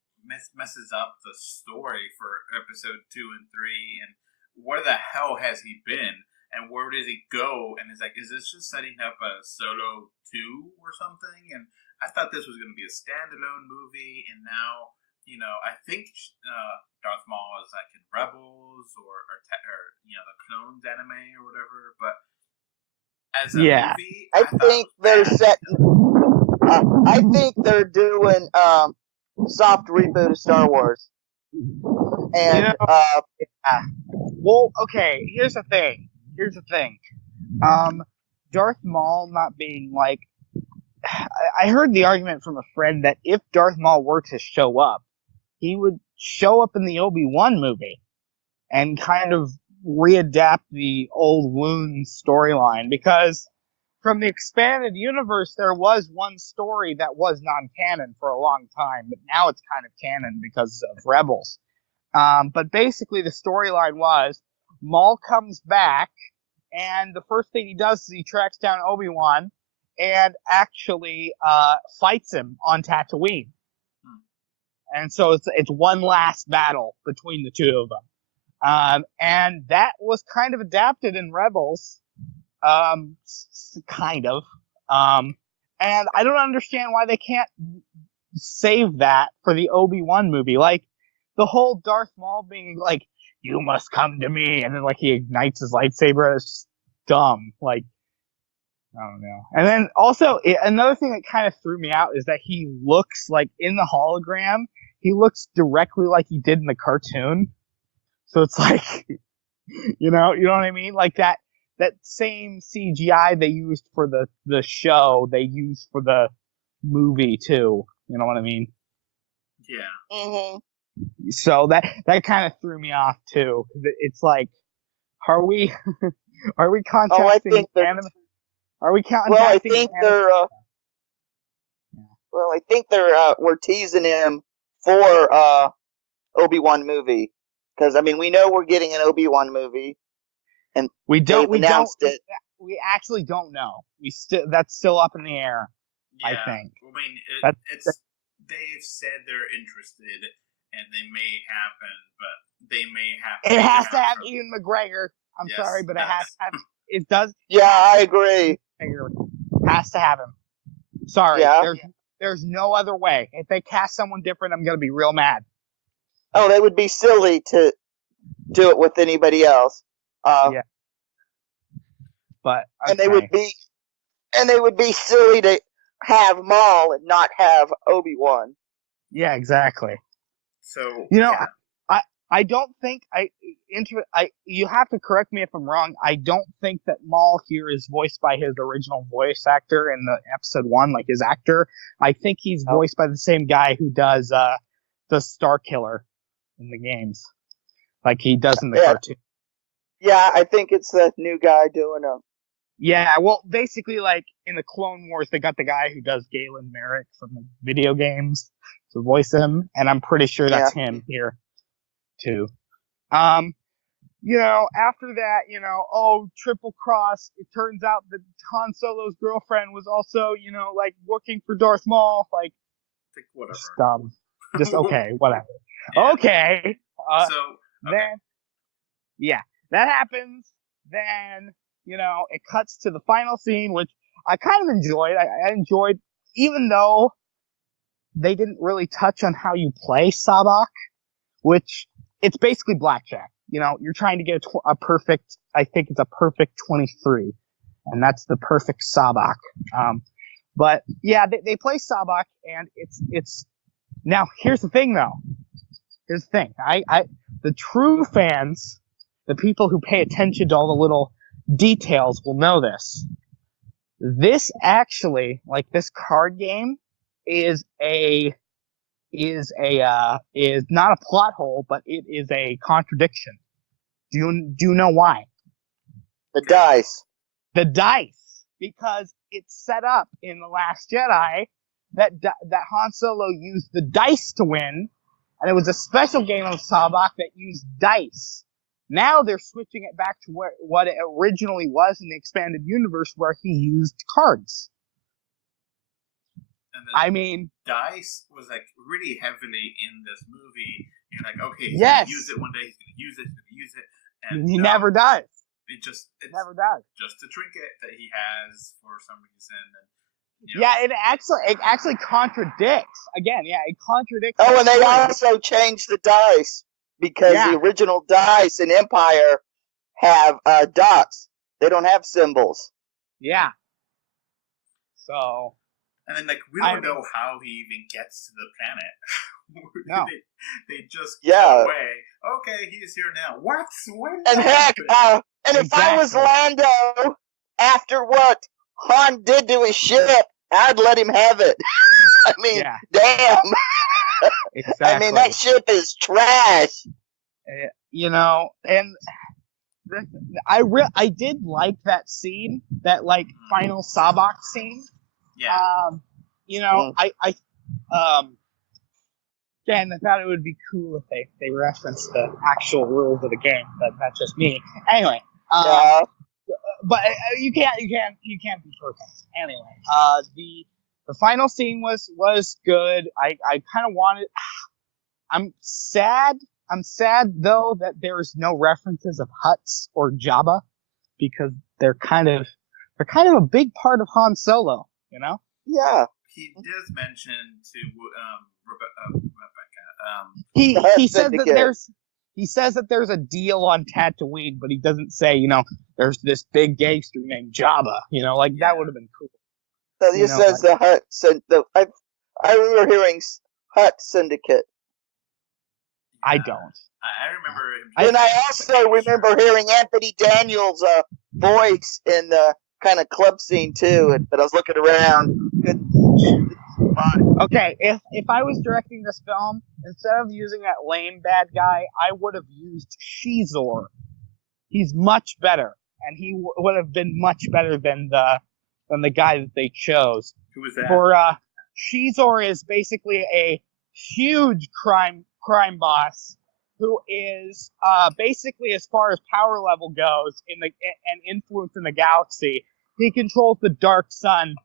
messes up the story for episode 2 and 3, and where the hell has he been? And where does he go? And it's like, is this just setting up a Solo 2 or something? And I thought this was going to be a standalone movie, and now, I think Darth Maul is like in Rebels or the Clones anime or whatever. But as a movie, I think they're setting. I think they're doing soft reboot of Star Wars. And well, okay. Here's the thing. Darth Maul not being like. I heard the argument from a friend that if Darth Maul were to show up, he would show up in the Obi-Wan movie and kind of readapt the old wounds storyline, because from the expanded universe there was one story that was non-canon for a long time, but now it's kind of canon because of Rebels. But basically the storyline was Maul comes back, and the first thing he does is he tracks down Obi-Wan and actually fights him on Tatooine. And so it's one last battle between the two of them. And that was kind of adapted in Rebels. Kind of. And I don't understand why they can't save that for the Obi-Wan movie. Like, the whole Darth Maul being like, you must come to me, and then like he ignites his lightsaber. It's just dumb. Like, I don't know. And then also, another thing that kind of threw me out is that he looks like, in the hologram, he looks directly like he did in the cartoon. So it's like, you know what I mean? Like that same CGI they used for the show, they used for the movie too. You know what I mean? Yeah. Mm-hmm. So that kind of threw me off too. It's like, are we contacting anime? Are we contacting? Well, I think they're we're teasing him for Obi-Wan movie, because I mean we know we're getting an Obi-Wan movie, and we actually don't know. That's still up in the air. I think. I mean, That's- they've said they're interested, and they may happen, but they may happen. It has to have Ian McGregor. I'm Yes, sorry, but it yes. has to have. It does. Yeah, I agree. Has to have him. Sorry, Yeah. there's no other way. If they cast someone different, I'm gonna be real mad. Oh, they would be silly to do it with anybody else. Yeah. But And they would be silly to have Maul and not have Obi-Wan. Yeah, exactly. So I don't think you have to correct me if I'm wrong. I don't think that Maul here is voiced by his original voice actor in the episode 1, like his actor. I think he's voiced by the same guy who does the Star Killer in the games, like he does in the cartoon. Yeah, I think it's the new guy doing them. Yeah, well, basically, like in the Clone Wars, they got the guy who does Galen Merrick from the video games to voice him, and I'm pretty sure that's him here too. After that, triple cross. It turns out that Han Solo's girlfriend was also, like working for Darth Maul. Like, whatever. Just dumb. Just okay, whatever. Yeah. Okay. Then, that happens. Then, it cuts to the final scene, which I kind of enjoyed. I enjoyed, even though they didn't really touch on how you play Sabak, which it's basically blackjack. You're trying to get a perfect, I think it's a perfect 23, and that's the perfect Sabak. But yeah, they play Sabak, and it's now here's the thing though. Here's the thing. The true fans, the people who pay attention to all the little details will know this. This actually, like this card game, is not a plot hole, but it is a contradiction. Do you know why? The dice. The dice, because it's set up in The Last Jedi that Han Solo used the dice to win, and it was a special game of Sabak that used dice. Now they're switching it back to what it originally was in the expanded universe, where he used cards. And then dice was like really heavily in this movie. You're like, okay, he's yes. gonna use it one day. He's gonna use it. He's gonna use it, and he never does. It's never does. Just a trinket that he has for some reason. And, yeah, it actually contradicts. Again, yeah, it contradicts. Oh, and they also changed the dice because the original dice in Empire have dots. They don't have symbols. Yeah. So. And then, we don't know how he even gets to the planet. No. they just go away. Okay, he's here now. What? When? And heck, and if I was Lando, after what Han did to his ship, I'd let him have it. I mean, damn. Exactly. I mean, that ship is trash. And I did like that scene, that final Sabak scene. Yeah. Again, I thought it would be cool if they referenced the actual rules of the game, but that's just me. Anyway, but you can't be perfect. Anyway, the final scene was good. I kind of wanted. I'm sad though that there's no references of Hutts or Jabba, because they're kind of a big part of Han Solo. Yeah. He does mention to Rebecca. He says that there's a deal on Tatooine, but he doesn't say there's this big gangster named Jabba. That would have been cool. So he says the Hutt. I remember hearing Hutt Syndicate. I don't. I remember him. And I also remember hearing Anthony Daniels' voice in the kind of club scene too. But I was looking around. Okay, if I was directing this film, instead of using that lame bad guy, I would have used Shizor. He's much better, and he would have been much better than the guy that they chose. Who was that? For Shizor is basically a huge crime boss who is basically, as far as power level goes and influence in the galaxy, he controls the Dark Sun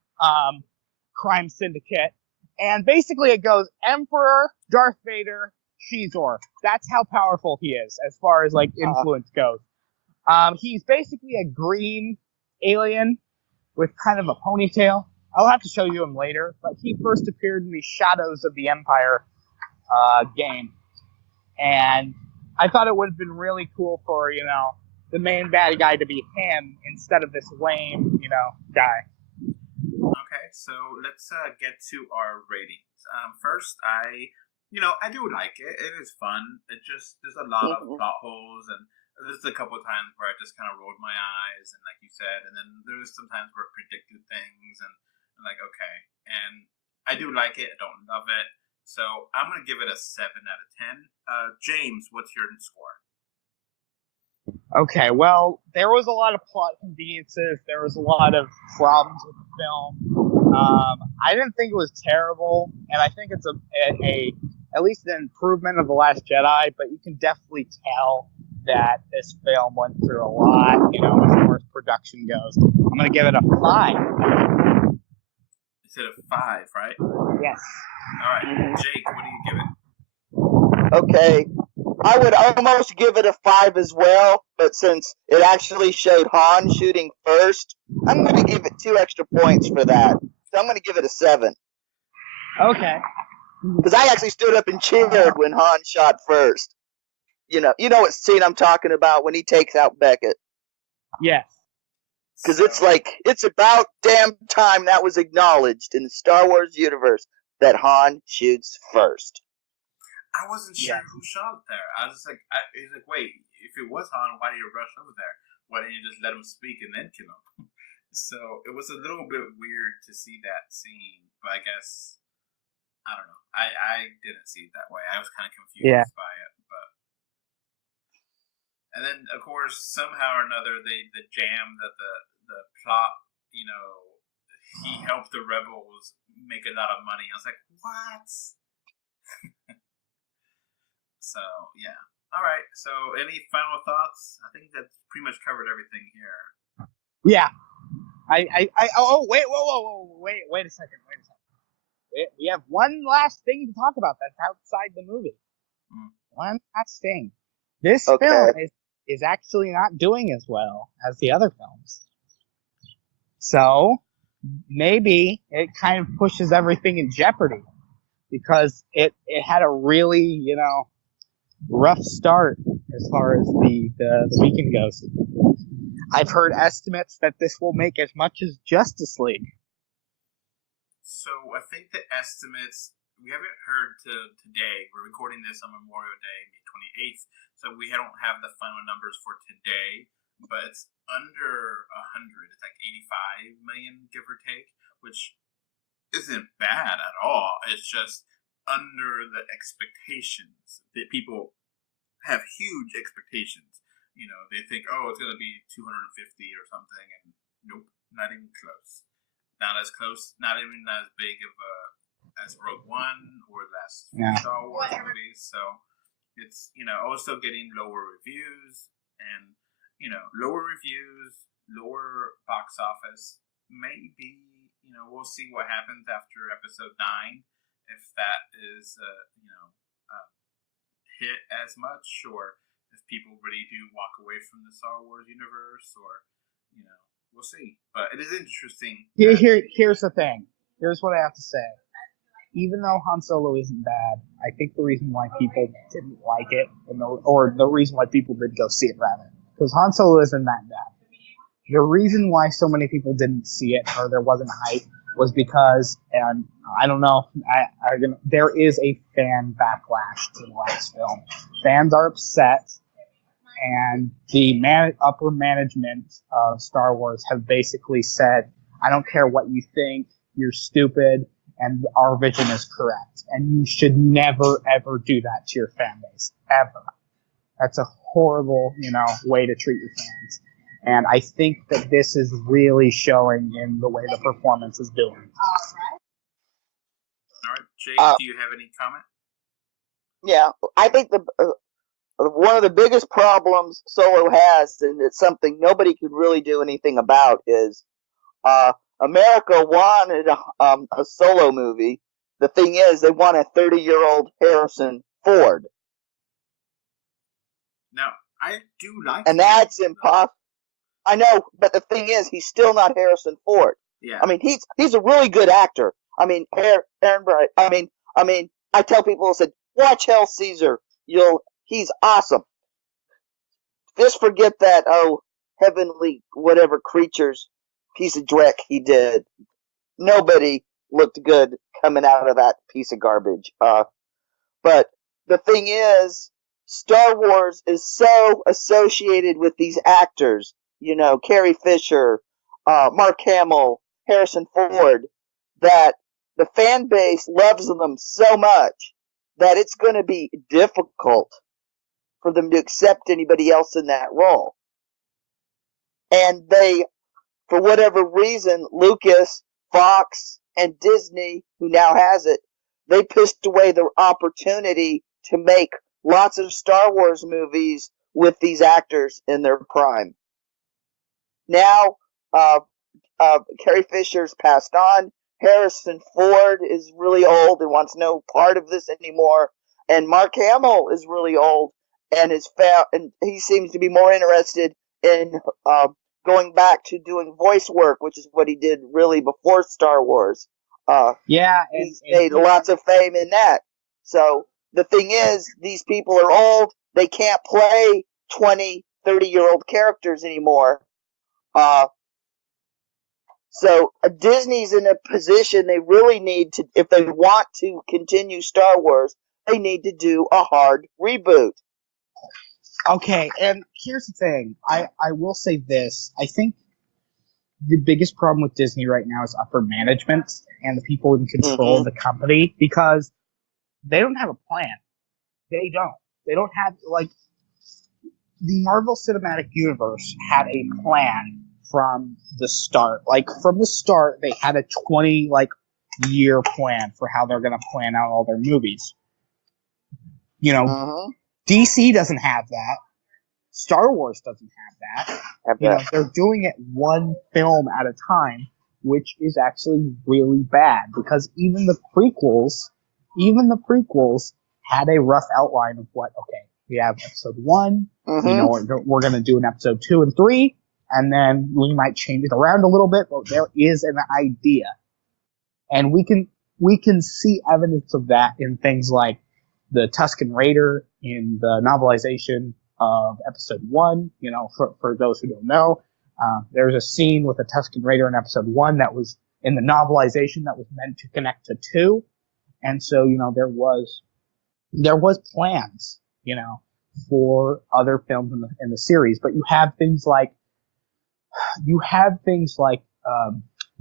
crime syndicate. And basically it goes Emperor, Darth Vader, Shizor. That's how powerful he is as far as like influence goes. He's basically a green alien with kind of a ponytail. I'll have to show you him later, but he first appeared in the Shadows of the Empire game. And I thought it would have been really cool for, the main bad guy to be him instead of this lame, guy. Okay, so let's get to our ratings. First, I do like it. It is fun. There's a lot of plot holes, and there's a couple of times where I just kind of rolled my eyes, and like you said, and then there's some times where it predicted things, and I'm like, okay. And I do like it. I don't love it. So I'm going to give it a 7 out of 10. James, what's your score? Okay, well, there was a lot of plot conveniences. There was a lot of problems with the film. I didn't think it was terrible, and I think it's at least an improvement of The Last Jedi, but you can definitely tell that this film went through a lot, as far as production goes. I'm going to give it a 5. You said a 5, right? Yes. All right, Jake, what do you give it? Okay, I would almost give it a 5 as well, but since it actually showed Han shooting first, I'm going to give it 2 extra points for that. So I'm going to give it a 7. Okay. Because I actually stood up and cheered when Han shot first. You know what scene I'm talking about when he takes out Beckett. Yes. Because it's about damn time that was acknowledged in the Star Wars universe that Han shoots first. I wasn't sure who shot there. I was just like, he's like, wait, if it was Han, why did you rush over there? Why didn't you just let him speak and then kill him? So it was a little bit weird to see that scene, but I guess, I don't know. I didn't see it that way. I was kind of confused by it, but. And then, of course, somehow or another, the jam that the plot, he helped the rebels make a lot of money. I was like, what? So, yeah. All right. So, any final thoughts? I think that's pretty much covered everything here. Yeah. Wait a second. We have one last thing to talk about that's outside the movie. One last thing. This film is actually not doing as well as the other films. So, maybe it kind of pushes everything in jeopardy. Because it had a really, rough start as far as the weekend goes. I've heard estimates that this will make as much as Justice League. So I think the estimates, we haven't heard today. We're recording this on Memorial Day, May 28th, so we don't have the final numbers for today, but it's under 100. It's like 85 million, give or take, which isn't bad at all. It's just under the expectations. That people have huge expectations. They think, it's going to be 250 or something, and nope, not even close. Not as close, not even as big of as Rogue One or the last Star Wars movies. So it's, also getting lower reviews, and, lower reviews, lower box office. Maybe, we'll see what happens after episode 9. If that is, hit as much, or if people really do walk away from the Star Wars universe, or, we'll see. But it is interesting. Here's the thing. Here's what I have to say. Even though Han Solo isn't bad, I think the reason why people didn't like it, or the reason why people did go see it, rather, because Han Solo isn't that bad. The reason why so many people didn't see it, or there wasn't hype, was because, and I don't know, there is a fan backlash to the last film. Fans are upset, and the upper management of Star Wars have basically said, I don't care what you think, you're stupid, and our vision is correct. And you should never, ever do that to your fan base. Ever. That's a horrible, way to treat your fans. And I think that this is really showing in the way the performance is doing. All right, Jake, do you have any comment? Yeah, I think one of the biggest problems Solo has, and it's something nobody could really do anything about, is America wanted a Solo movie. The thing is, they want a 30-year-old Harrison Ford. Now, I do like And that's impossible. I know, but the thing is, he's still not Harrison Ford. Yeah. I mean, he's a really good actor. I mean, Aaron Bright. I mean, I tell people, I said, watch Hell Caesar. He's awesome. Just forget that heavenly whatever creatures piece of dreck he did. Nobody looked good coming out of that piece of garbage. But the thing is, Star Wars is so associated with these actors. Carrie Fisher, Mark Hamill, Harrison Ford, that the fan base loves them so much that it's going to be difficult for them to accept anybody else in that role. And they, for whatever reason, Lucas, Fox, and Disney, who now has it, they pissed away the opportunity to make lots of Star Wars movies with these actors in their prime. Now, Carrie Fisher's passed on. Harrison Ford is really old and wants no part of this anymore. And Mark Hamill is really old and and he seems to be more interested in going back to doing voice work, which is what he did really before Star Wars. He's made lots of fame in that. So the thing is, these people are old. They can't play 20, 30-year-old characters anymore. So Disney's in a position they really need to, if they want to continue Star Wars, they need to do a hard reboot. Okay, and here's the thing. I will say this. I think the biggest problem with Disney right now is upper management and the people in control of the company, because they don't have a plan. They don't. They don't have, the Marvel Cinematic Universe had a plan from the start. From the start, they had a 20-year plan for how they're going to plan out all their movies. DC doesn't have that. Star Wars doesn't have that. They're doing it one film at a time, which is actually really bad, because even the prequels had a rough outline of what, we have episode 1, we're going to do an episode 2 and 3, and then we might change it around a little bit, but there is an idea. And we can see evidence of that in things like the Tusken Raider in the novelization of episode 1. For those who don't know, there's a scene with a Tusken Raider in episode 1 that was in the novelization that was meant to connect to 2. And so, there was plans, for other films in the series, but you have things like,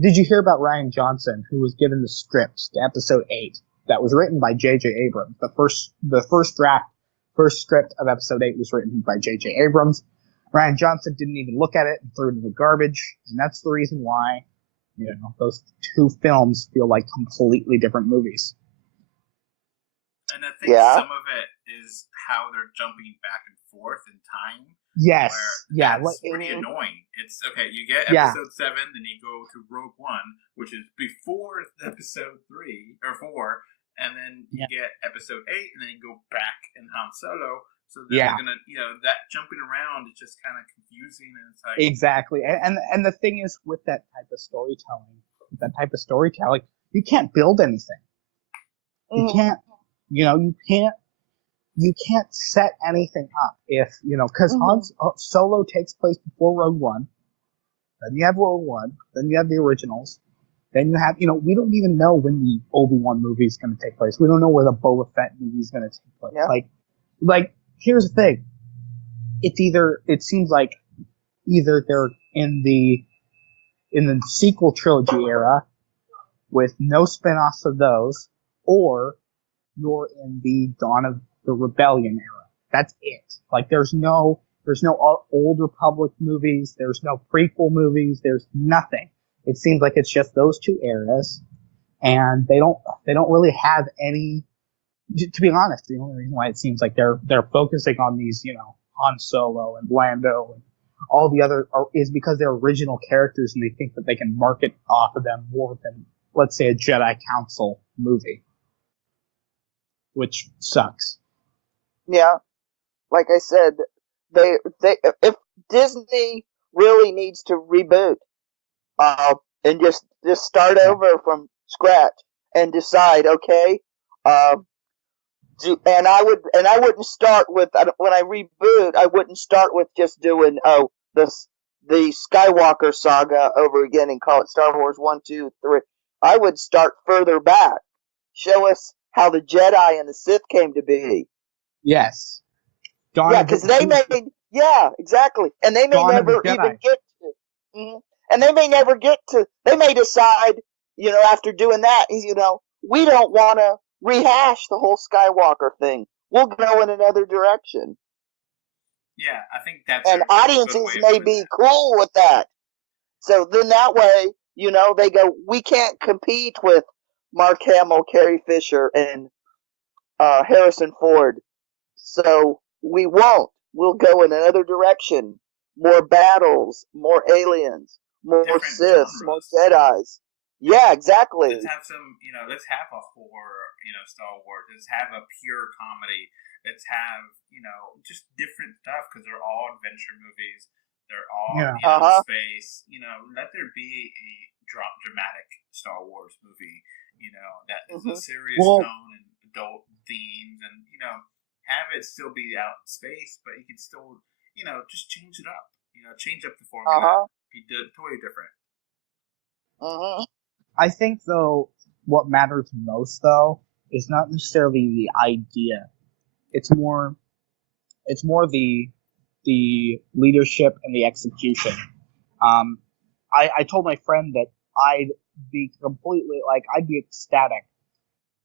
did you hear about Rian Johnson, who was given the script to episode 8 that was written by J.J. Abrams? The first script of episode 8 was written by J.J. Abrams. Rian Johnson didn't even look at it and threw it in the garbage, and that's the reason why, those two films feel like completely different movies. And I think some of it is how they're jumping back and forth in time. Yes. It's pretty annoying. It's you get episode 7, then you go to Rogue One, which is before episode 3 or 4, and then you get episode 8, and then you go back in Han Solo. So then they're gonna, that jumping around is just kind of confusing, and it's like exactly. And the thing is, with that type of storytelling, you can't build anything. You can't. You can't set anything up if, because Han Solo takes place before Rogue One, then you have Rogue One, then you have the originals, then you have, we don't even know when the Obi-Wan movie is going to take place. We don't know where the Boba Fett movie is going to take place. Yeah. Here's the thing. It seems like either they're in the sequel trilogy era with no spin-offs of those, or you're in the Dawn of the Rebellion era. That's it. There's no Old Republic movies, there's no prequel movies, there's nothing. It seems like it's just those two eras, and they don't really have any. To be honest, the only reason why it seems like they're focusing on these, Han Solo and Lando all the other is because they're original characters and they think that they can market off of them more than, let's say, a Jedi Council movie, which sucks. Yeah, like I said, they if Disney really needs to reboot, and just start over from scratch and decide, okay, and I wouldn't start with, when I reboot, I wouldn't start with just doing the Skywalker saga over again and call it Star Wars 1, 2, 3. I would start further back. Show us how the Jedi and the Sith came to be. Yes. Because exactly. And they may never even get to. Mm-hmm. And they may never get to. They may decide, after doing that, we don't want to rehash the whole Skywalker thing. We'll go in another direction. Yeah, I think that's. And audiences may be cool with that. So then that way, they go, we can't compete with Mark Hamill, Carrie Fisher, and Harrison Ford. So we won't. We'll go in another direction. More battles, more aliens, more Siths, more Jedis. Yeah, exactly. Let's have some, let's have a horror, Star Wars. Let's have a pure comedy. Let's have, just different stuff because they're all adventure movies. They're all in space. Let there be a dramatic Star Wars movie, that is a serious tone and adult themes and, have it still be out in space, but you can still, just change it up. Change up the formula. Be totally different. I think, though, what matters most, though, is not necessarily the idea. It's more the leadership and the execution. I told my friend that I'd be ecstatic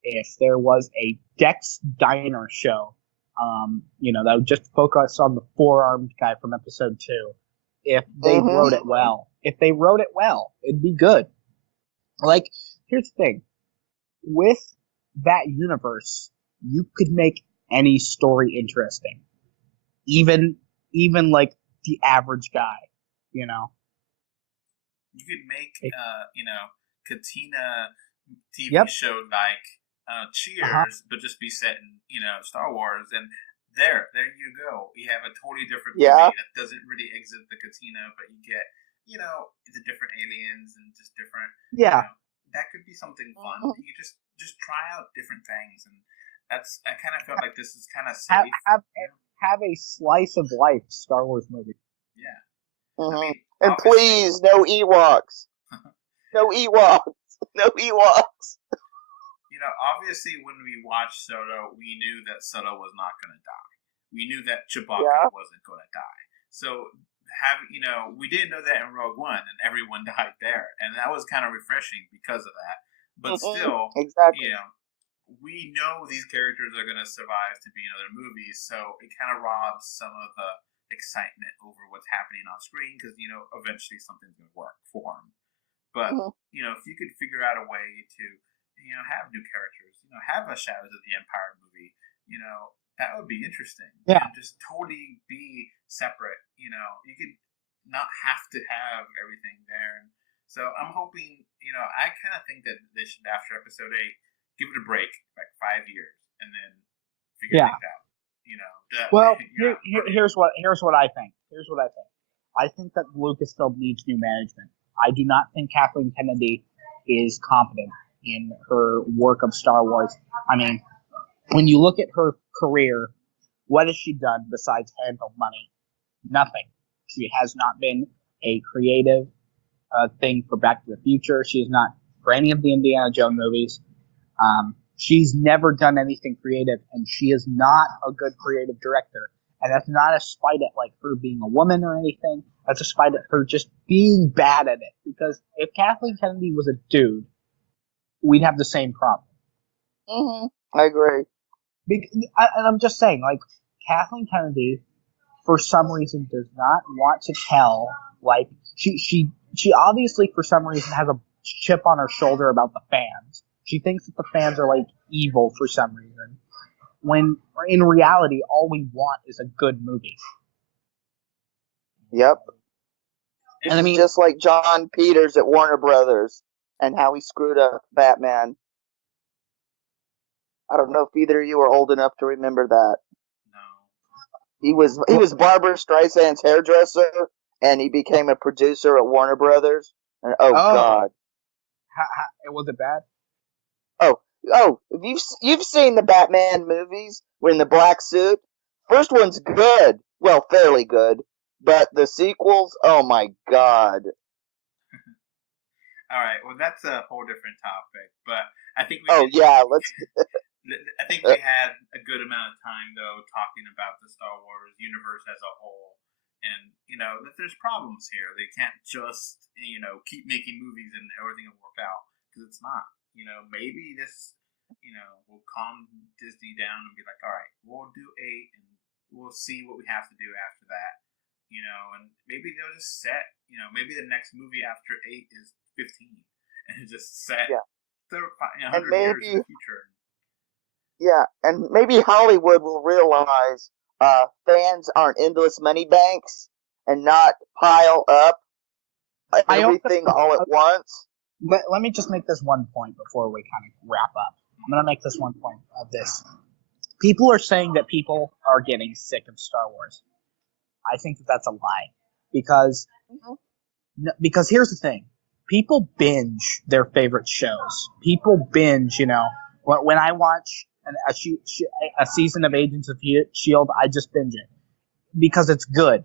if there was a Dex Diner show, that would just focus on the four-armed guy from episode 2. If they wrote it well. If they wrote it well, it'd be good. Like, here's the thing. With that universe, you could make any story interesting. Even like the average guy, You could make, Katina TV show like Cheers, but just be set in, Star Wars. And there you go. You have a totally different movie that doesn't really exit the Katina, but you get, the different aliens and just different. That could be something fun. You just try out different things, and I kind of felt like this is kind of safe. Have a slice of life Star Wars movie. Yeah. And please, no Ewoks. No Ewoks. No Ewoks. Obviously, when we watched Solo, we knew that Solo was not going to die. We knew that Chewbacca wasn't going to die. So, we didn't know that in Rogue One, and everyone died there, and that was kind of refreshing because of that. But still, we know these characters are going to survive to be in other movies, so it kind of robs some of the excitement over what's happening on screen because eventually something's going to work for them. But if you could figure out a way to have new characters, have a Shadows of the Empire movie, that would be interesting. Yeah. And just totally be separate, you could not have to have everything there. And so I'm hoping, I kind of think that they should, after episode 8, give it a break, like 5 years, and then figure things out. Here's what I think. I think that Lucasfilm needs new management. I do not think Kathleen Kennedy is competent in her work of Star Wars. I mean, when you look at her career, what has she done besides handle money? Nothing. She has not been a creative thing for Back to the Future. She is not for any of the Indiana Jones movies. She's never done anything creative, and she is not a good creative director. And that's not a spite at like her being a woman or anything. That's a spite at her just being bad at it. Because if Kathleen Kennedy was a dude, we'd have the same problem. I agree. And I'm just saying, like, Kathleen Kennedy, for some reason, does not want to tell, like, she obviously, for some reason, has a chip on her shoulder about the fans. She thinks that the fans are, like, evil for some reason. When, in reality, all we want is a good movie. Yep. And I mean, Just like John Peters at Warner Brothers and how he screwed up Batman. I don't know if either of you are old enough to remember that. No. He was Barbara Streisand's hairdresser, and he became a producer at Warner Brothers. And God, was it bad? you've seen the Batman movies in the black suit. First one's good, well, fairly good, but the sequels, oh my God. All right. Well, that's a whole different topic, but I think I think we had a good amount of time though talking about the Star Wars universe as a whole, and that there's problems here. They can't just keep making movies and everything will work out, because it's not. Maybe this will calm Disney down and be like, all right, we'll do 8 and we'll see what we have to do after that. And maybe they'll just set. Maybe the next movie after 8 is 15, and just set 100 years in the future. Yeah, and maybe Hollywood will realize fans aren't endless money banks and not pile up everything all at once. Let me just make this one point before we kind of wrap up. I'm going to make this one point of this. People are saying that people are getting sick of Star Wars. I think that that's a lie. Because here's the thing. People binge their favorite shows. People binge, when I watch a season of Agents of S.H.I.E.L.D., I just binge it. Because it's good.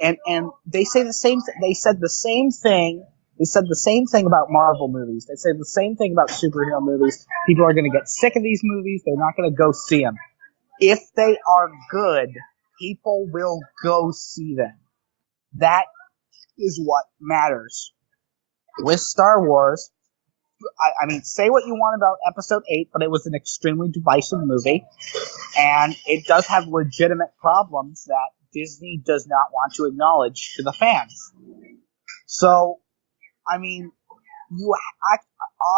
And they say the same thing. They said the same thing. They said the same thing about Marvel movies. They say the same thing about superhero movies. People are going to get sick of these movies. They're not going to go see them. If they are good, people will go see them. That is what matters. With Star Wars, I mean, say what you want about Episode 8, but it was an extremely divisive movie. And it does have legitimate problems that Disney does not want to acknowledge to the fans. So, I mean, you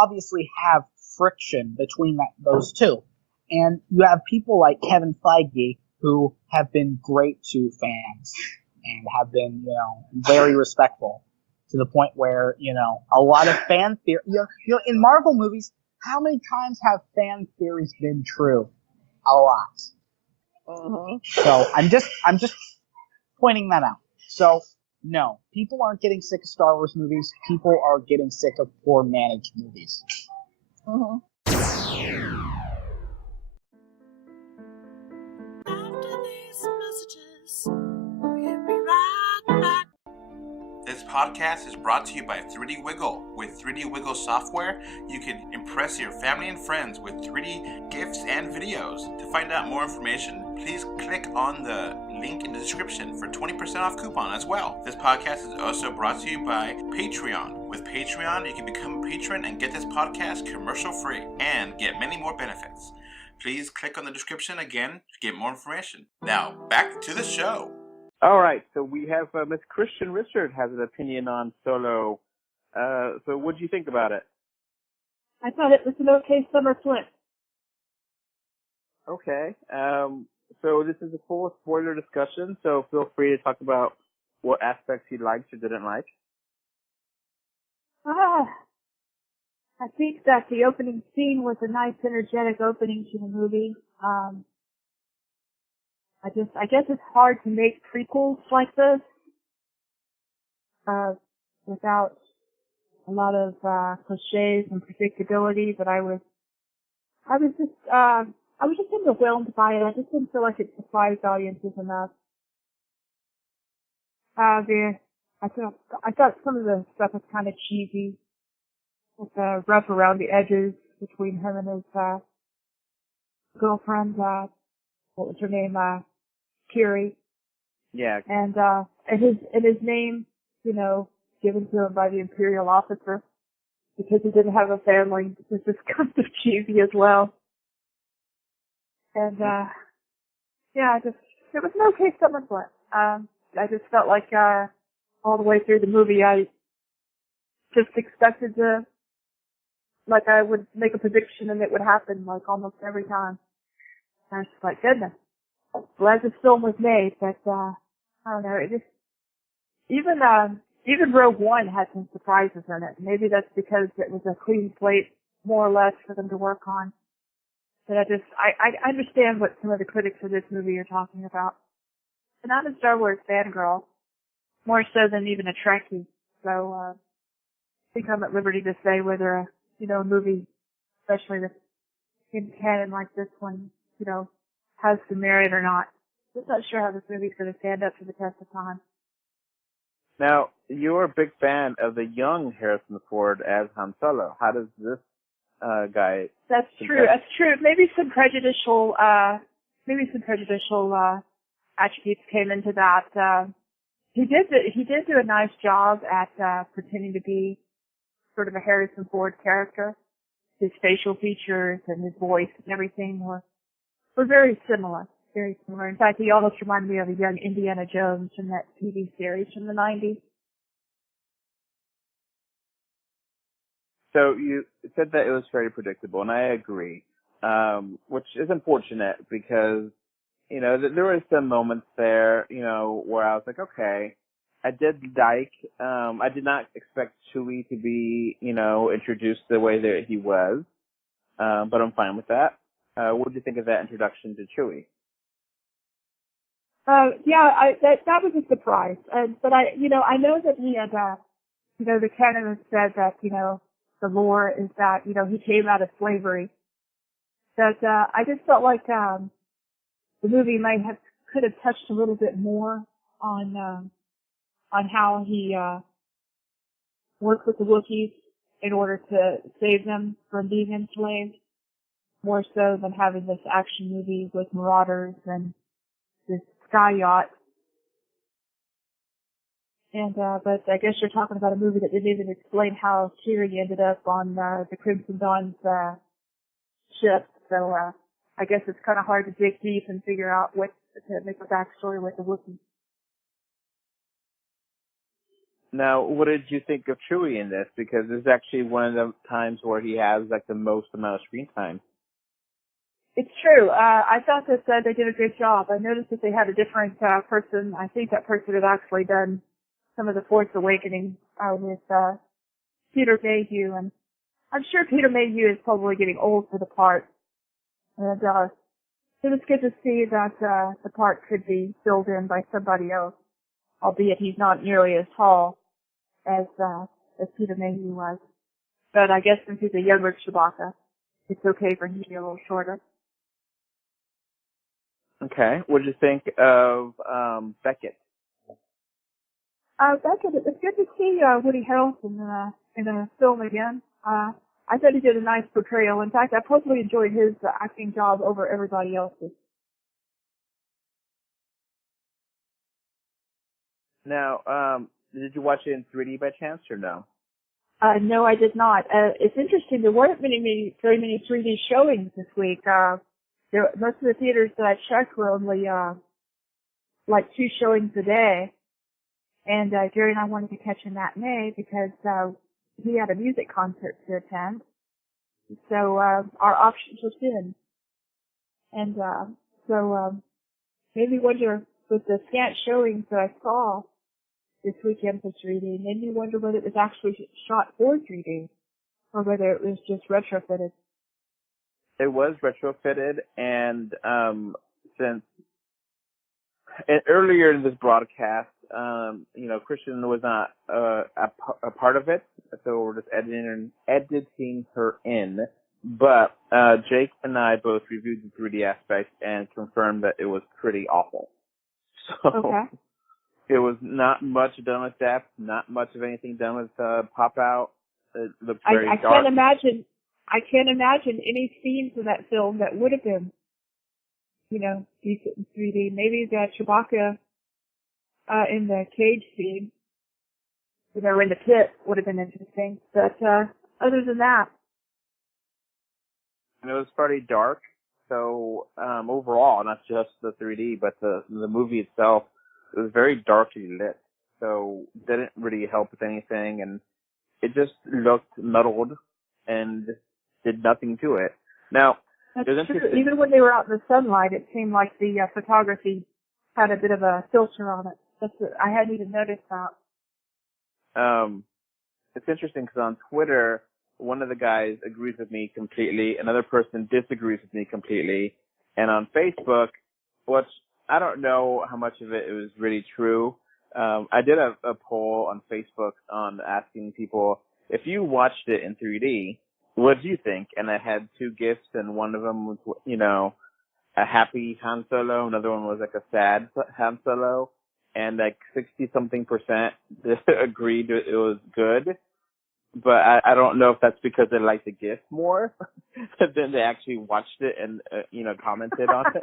obviously have friction between those two. And you have people like Kevin Feige who have been great to fans and have been, very respectful to the point where, a lot of fan theory, in Marvel movies, how many times have fan theories been true? A lot. Mm-hmm. So I'm just pointing that out. So no, people aren't getting sick of Star Wars movies. People are getting sick of poor managed movies. Mm-hmm. After these messages, we'll be right back. This podcast is brought to you by 3D Wiggle. With 3D Wiggle software, you can impress your family and friends with 3D gifts and videos. To find out more information, please click on the link in the description for 20% off coupon as well. This podcast is also brought to you by Patreon. With Patreon, you can become a patron and get this podcast commercial free and get many more benefits. Please click on the description again to get more information. Now, back to the show. All right, so we have Miss Christian Richard has an opinion on Solo. So what do you think about it? I thought it was an okay summer flick. Okay. So this is a full spoiler discussion, so feel free to talk about what aspects you liked or didn't like. I think that the opening scene was a nice, energetic opening to the movie. I guess it's hard to make prequels like this, without a lot of, cliches and predictability, but I was just underwhelmed by it. I just didn't feel like it surprised audiences enough. I thought some of the stuff was kind of cheesy, with rough around the edges between him and his, girlfriend, what was her name, Kiri. Yeah. And his name, given to him by the Imperial officer because he didn't have a family, was just kind of cheesy as well. And, it was an okay summer flick. I just felt like, all the way through the movie, I just expected I would make a prediction and it would happen, almost every time. And I was just like, goodness. Glad this film was made, but, I don't know, even Rogue One had some surprises in it. Maybe that's because it was a clean slate, more or less, for them to work on. But I understand what some of the critics of this movie are talking about. And I'm a Star Wars fangirl, more so than even a Trekkie. So, I think I'm at liberty to say whether a movie, especially that's in canon like this one, has some merit or not. Just not sure how this movie's going to stand up to the test of time. Now, you're a big fan of the young Harrison Ford as Han Solo. How does this guy? That's true. That's true. Maybe some prejudicial attributes came into that. He did do a nice job at pretending to be sort of a Harrison Ford character. His facial features and his voice and everything were very similar. Very similar. In fact, he almost reminded me of a young Indiana Jones from that TV series from the 90s. So you said that it was very predictable, and I agree, which is unfortunate because, there were some moments there, where I was like, okay, I did not expect Chewie to be, introduced the way that he was, but I'm fine with that. What did you think of that introduction to Chewie? That was a surprise. But I know that he had, the canon has said that, the lore is that, he came out of slavery. But, I just felt like, the movie could have touched a little bit more on how he, worked with the Wookiees in order to save them from being enslaved, more so than having this action movie with marauders and this sky yacht. And, but I guess you're talking about a movie that didn't even explain how Chewie ended up on, the Crimson Dawn's, ship. So, I guess it's kind of hard to dig deep and figure out to make a backstory with the Wookiees. Now, what did you think of Chewie in this? Because this is actually one of the times where he has, the most amount of screen time. It's true. I thought that they did a good job. I noticed that they had a different person. I think that person had actually done some of the Force Awakening with Peter Mayhew, and I'm sure Peter Mayhew is probably getting old for the part. And it was good to see that the part could be filled in by somebody else, albeit he's not nearly as tall as Peter Mayhew was. But I guess since he's a younger Chewbacca, it's okay for him to be a little shorter. Okay. What did you think of Beckett? Beckett, it's good to see Woody Harrelson in a film again. I thought he did a nice portrayal. In fact, I probably enjoyed his acting job over everybody else's. Now, did you watch it in 3D by chance or no? No, I did not. It's interesting. There weren't very many 3D showings this week. Most of the theaters that I checked were only, 2 showings a day. And, Gary and I wanted to catch a matinee because, he had a music concert to attend. So, our options were thin. And, made me wonder, with the scant showings that I saw this weekend for 3D, made me wonder whether it was actually shot for 3D or whether it was just retrofitted. It was retrofitted, and since earlier in this broadcast, Christin was not a part of it, so we're just editing her in. But Jake and I both reviewed the 3D aspect and confirmed that it was pretty awful. So okay. It was not much done with depth, not much of anything done with pop out. It looks very dark. I can't imagine any scenes in that film that would have been, decent in 3D. Maybe the Chewbacca in the cage scene, or in the pit, would have been interesting. But other than that, and it was pretty dark. So overall, not just the 3D, but the movie itself, it was very darkly lit. So didn't really help with anything, and it just looked muddled and did nothing to it. Now, that's true. Even when they were out in the sunlight, it seemed like the photography had a bit of a filter on it. I hadn't even noticed that. It's interesting because on Twitter, one of the guys agrees with me completely, another person disagrees with me completely, and on Facebook, which I don't know how much of it was really true. I did a poll on Facebook on asking people, if you watched it in 3D, what do you think? And I had two gifts, and one of them was, you know, a happy Han Solo, another one was like a sad Han Solo, and like 60-something% agreed it was good. But I don't know if that's because they liked the gift more than they actually watched it and, you know, commented on it.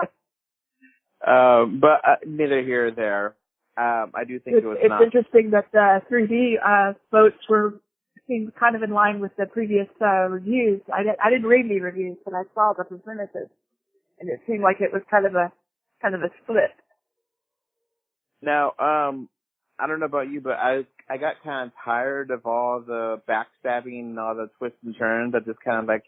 But neither here or there. I do think it was not. It's interesting that 3D votes seemed kind of in line with the previous reviews. I didn't read the reviews, but I saw the percentages, and it seemed like it was kind of a split. Now, I don't know about you, but I got kind of tired of all the backstabbing and all the twists and turns. I just kind of like,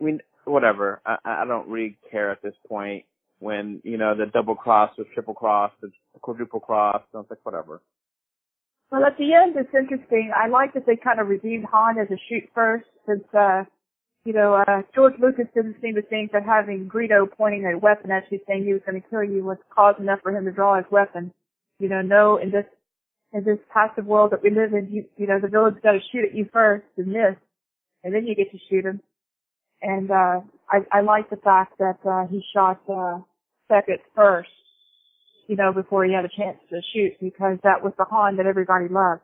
I mean, whatever. I don't really care at this point when, you know, the double cross was triple cross, the quadruple cross, so it's like, whatever. Well, at the end, it's interesting. I like that they kind of redeemed Han as a shoot first, since, you know, George Lucas didn't seem to think that having Greedo pointing a weapon at you saying he was going to kill you was cause enough for him to draw his weapon. You know, no, in this passive world that we live in, you know, the villain's got to shoot at you first and miss, and then you get to shoot him. And I like the fact that he shot Beckett first, you know, before he had a chance to shoot, because that was the Han that everybody loved.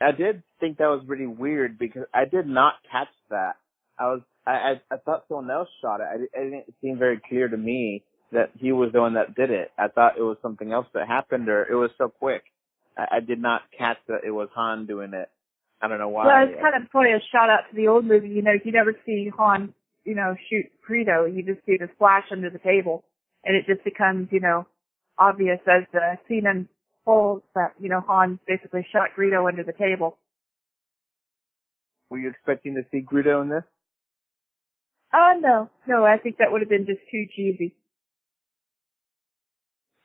I did think that was really weird because I did not catch that. I thought someone else shot it. It didn't seem very clear to me that he was the one that did it. I thought it was something else that happened, or it was so quick. I did not catch that it was Han doing it. I don't know why. Well, it's kind of probably a shout out to the old movie. You know, you never see Han, you know, shoot Greedo. You just see the splash under the table, and it just becomes, you know, obvious as the scene unfolds that, you know, Han basically shot Greedo under the table. Were you expecting to see Greedo in this? No, I think that would have been just too cheesy.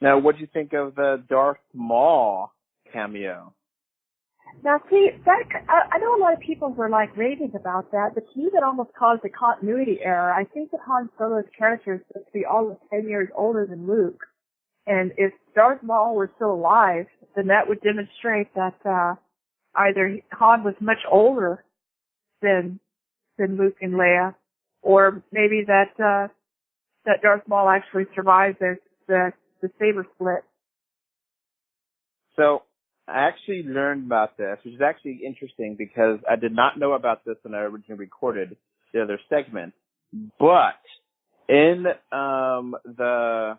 Now, what do you think of the Darth Maul cameo? Now, see, I know a lot of people were, like, raving about that, but to me that almost caused a continuity error. I think that Han Solo's character is supposed to be almost 10 years older than Luke. And if Darth Maul were still alive, then that would demonstrate that either Han was much older than Luke and Leia, or maybe that Darth Maul actually survived the saber split. So I actually learned about this, which is actually interesting because I did not know about this when I originally recorded the other segment. But in the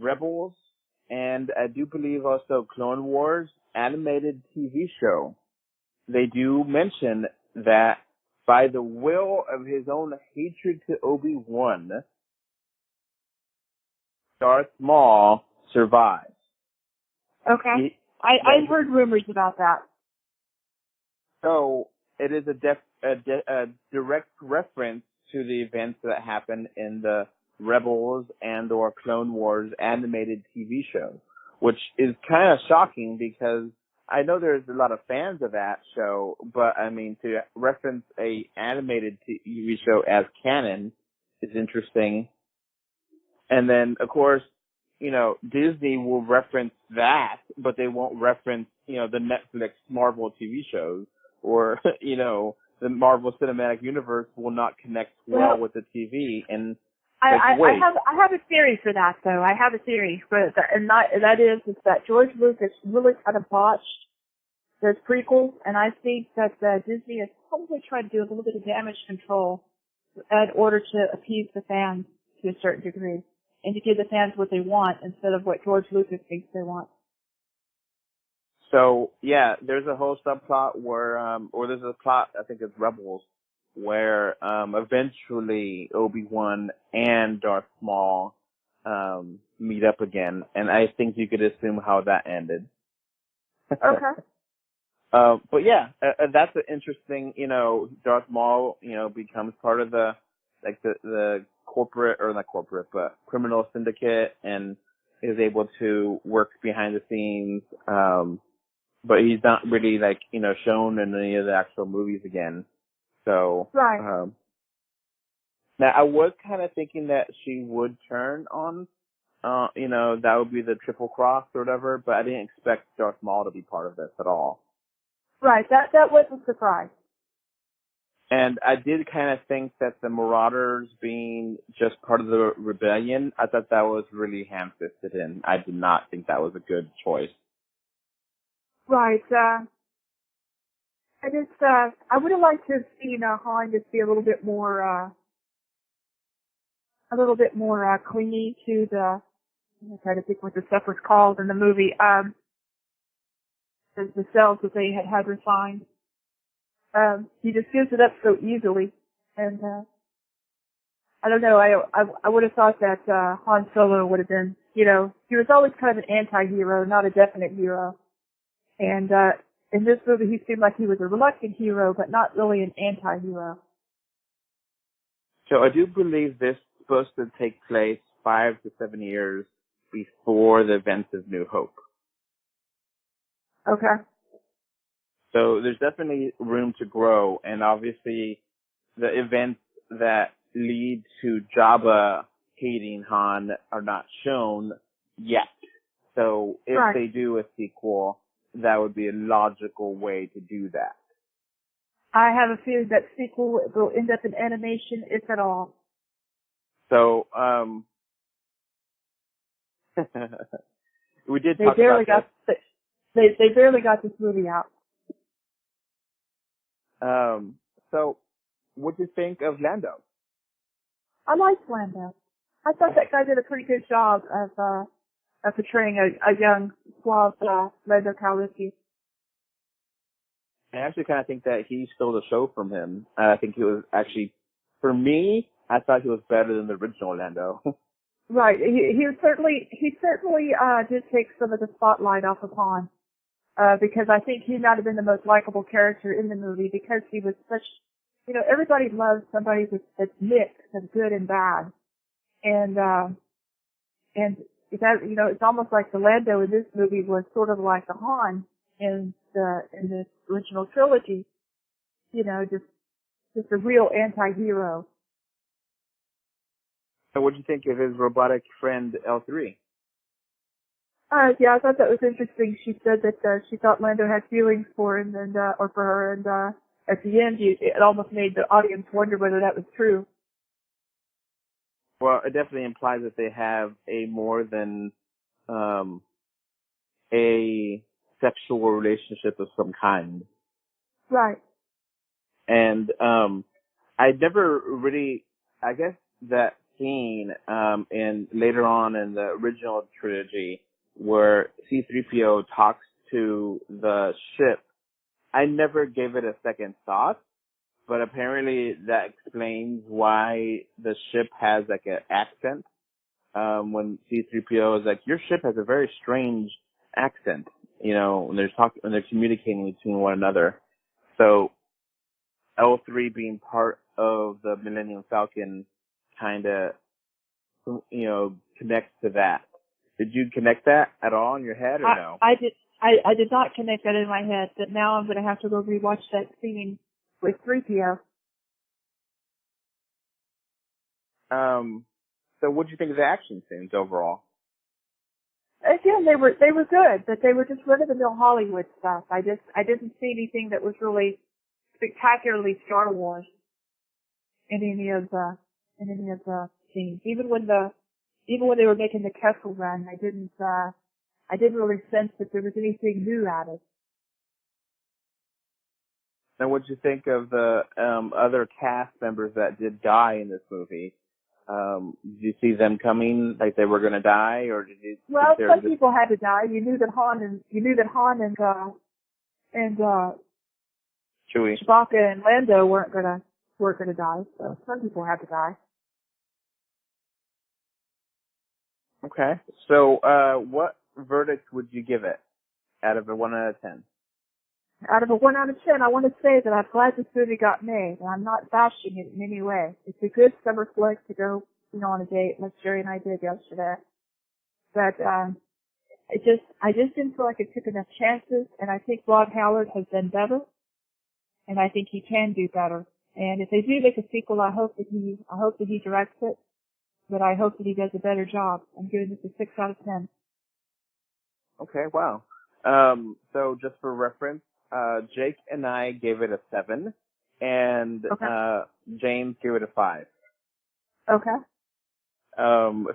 Rebels and I do believe also Clone Wars animated TV show, they do mention that by the will of his own hatred to Obi-Wan, Darth Maul survives. Okay. I heard rumors about that. So it is a direct reference to the events that happened in the Rebels and or Clone Wars animated TV show, which is kind of shocking because I know there's a lot of fans of that show, but I mean, to reference a animated TV show as canon is interesting. And then, of course, you know, Disney will reference that, but they won't reference, you know, the Netflix Marvel TV shows, or, you know, the Marvel Cinematic Universe will not connect well with the TV. And I have a theory for that, though. I have a theory for that, and that is that George Lucas really kind of botched those prequels, and I think that Disney is probably trying to do a little bit of damage control in order to appease the fans to a certain degree, and to give the fans what they want instead of what George Lucas thinks they want. So, yeah, there's a whole subplot where, or there's a plot, I think it's Rebels, where eventually Obi-Wan and Darth Maul meet up again, and I think you could assume how that ended. Okay. But yeah, that's an interesting, you know, Darth Maul, you know, becomes part of the corporate, or not corporate, but criminal syndicate, and is able to work behind the scenes, but he's not really like, shown in any of the actual movies again. So, right. Now I was kind of thinking that she would turn on, that would be the triple cross or whatever, but I didn't expect Darth Maul to be part of this at all. Right, that was a surprise. And I did kind of think that the Marauders being just part of the rebellion, I thought that was really ham-fisted in. I did not think that was a good choice. Right, I would have liked to have seen Han just be a little bit more clingy to the, I'm trying to think what the stuff was called in the movie, the cells that they had refined. He just gives it up so easily, and I don't know. I would have thought that Han Solo would have been, he was always kind of an anti-hero, not a definite hero. And in this movie, he seemed like he was a reluctant hero, but not really an anti-hero. So I do believe this is supposed to take place 5 to 7 years before the events of New Hope. Okay. So there's definitely room to grow, and obviously the events that lead to Jabba hating Han are not shown yet. So if they do a sequel, that would be a logical way to do that. I have a feeling that sequel will end up in animation, if at all. So, we did talk about this. They barely got this movie out. So, what do you think of Lando? I liked Lando. I thought that guy did a pretty good job of portraying a young, suave Lando Calrissian. I actually kind of think that he stole the show from him. I think he was actually, for me, I thought he was better than the original Lando. Right. He certainly did take some of the spotlight off of Han. Because I think he might have been the most likable character in the movie because he was such, everybody loves somebody that's mixed of good and bad. And that, it's almost like the Lando in this movie was sort of like the Han in the original trilogy. Just a real anti-hero. So what do you think of his robotic friend L3? Yeah, I thought that was interesting. She said that she thought Lando had feelings for him or for her, and at the end, it almost made the audience wonder whether that was true. Well, it definitely implies that they have a more than a sexual relationship of some kind. Right. And I never really, I guess that scene in later on in the original trilogy where C-3PO talks to the ship, I never gave it a second thought, but apparently that explains why the ship has like an accent. When C-3PO is like, your ship has a very strange accent, when they're communicating between one another. So L3 being part of the Millennium Falcon kind of, connects to that. Did you connect that at all in your head or no? I did not connect that in my head, but now I'm going to have to go rewatch that scene with 3PO. So what did you think of the action scenes overall? Again, they were good, but they were just run-of-the-mill Hollywood stuff. I didn't see anything that was really spectacularly Star Wars in any of the scenes. Even when they were making the Kessel Run, I didn't really sense that there was anything new added. And what did you think of the other cast members that did die in this movie? Did you see them coming, like they were going to die, or did you? Well, some people had to die. You knew that Han and Chewie, Chewbacca and Lando weren't gonna die. So some people had to die. Okay. So, what verdict would you give it out of a 1 out of 10? Out of a 1 out of 10, I want to say that I'm glad this movie got made, and I'm not bashing it in any way. It's a good summer flick to go, on a date like Jerry and I did yesterday. But I just didn't feel like it took enough chances, and I think Rob Howard has done better, and I think he can do better. And if they do make a sequel, I hope that he directs it, but I hope that he does a better job. I'm giving this a 6 out of 10. Okay, wow. So just for reference, Jake and I gave it a 7, and Okay. James gave it a 5. Okay.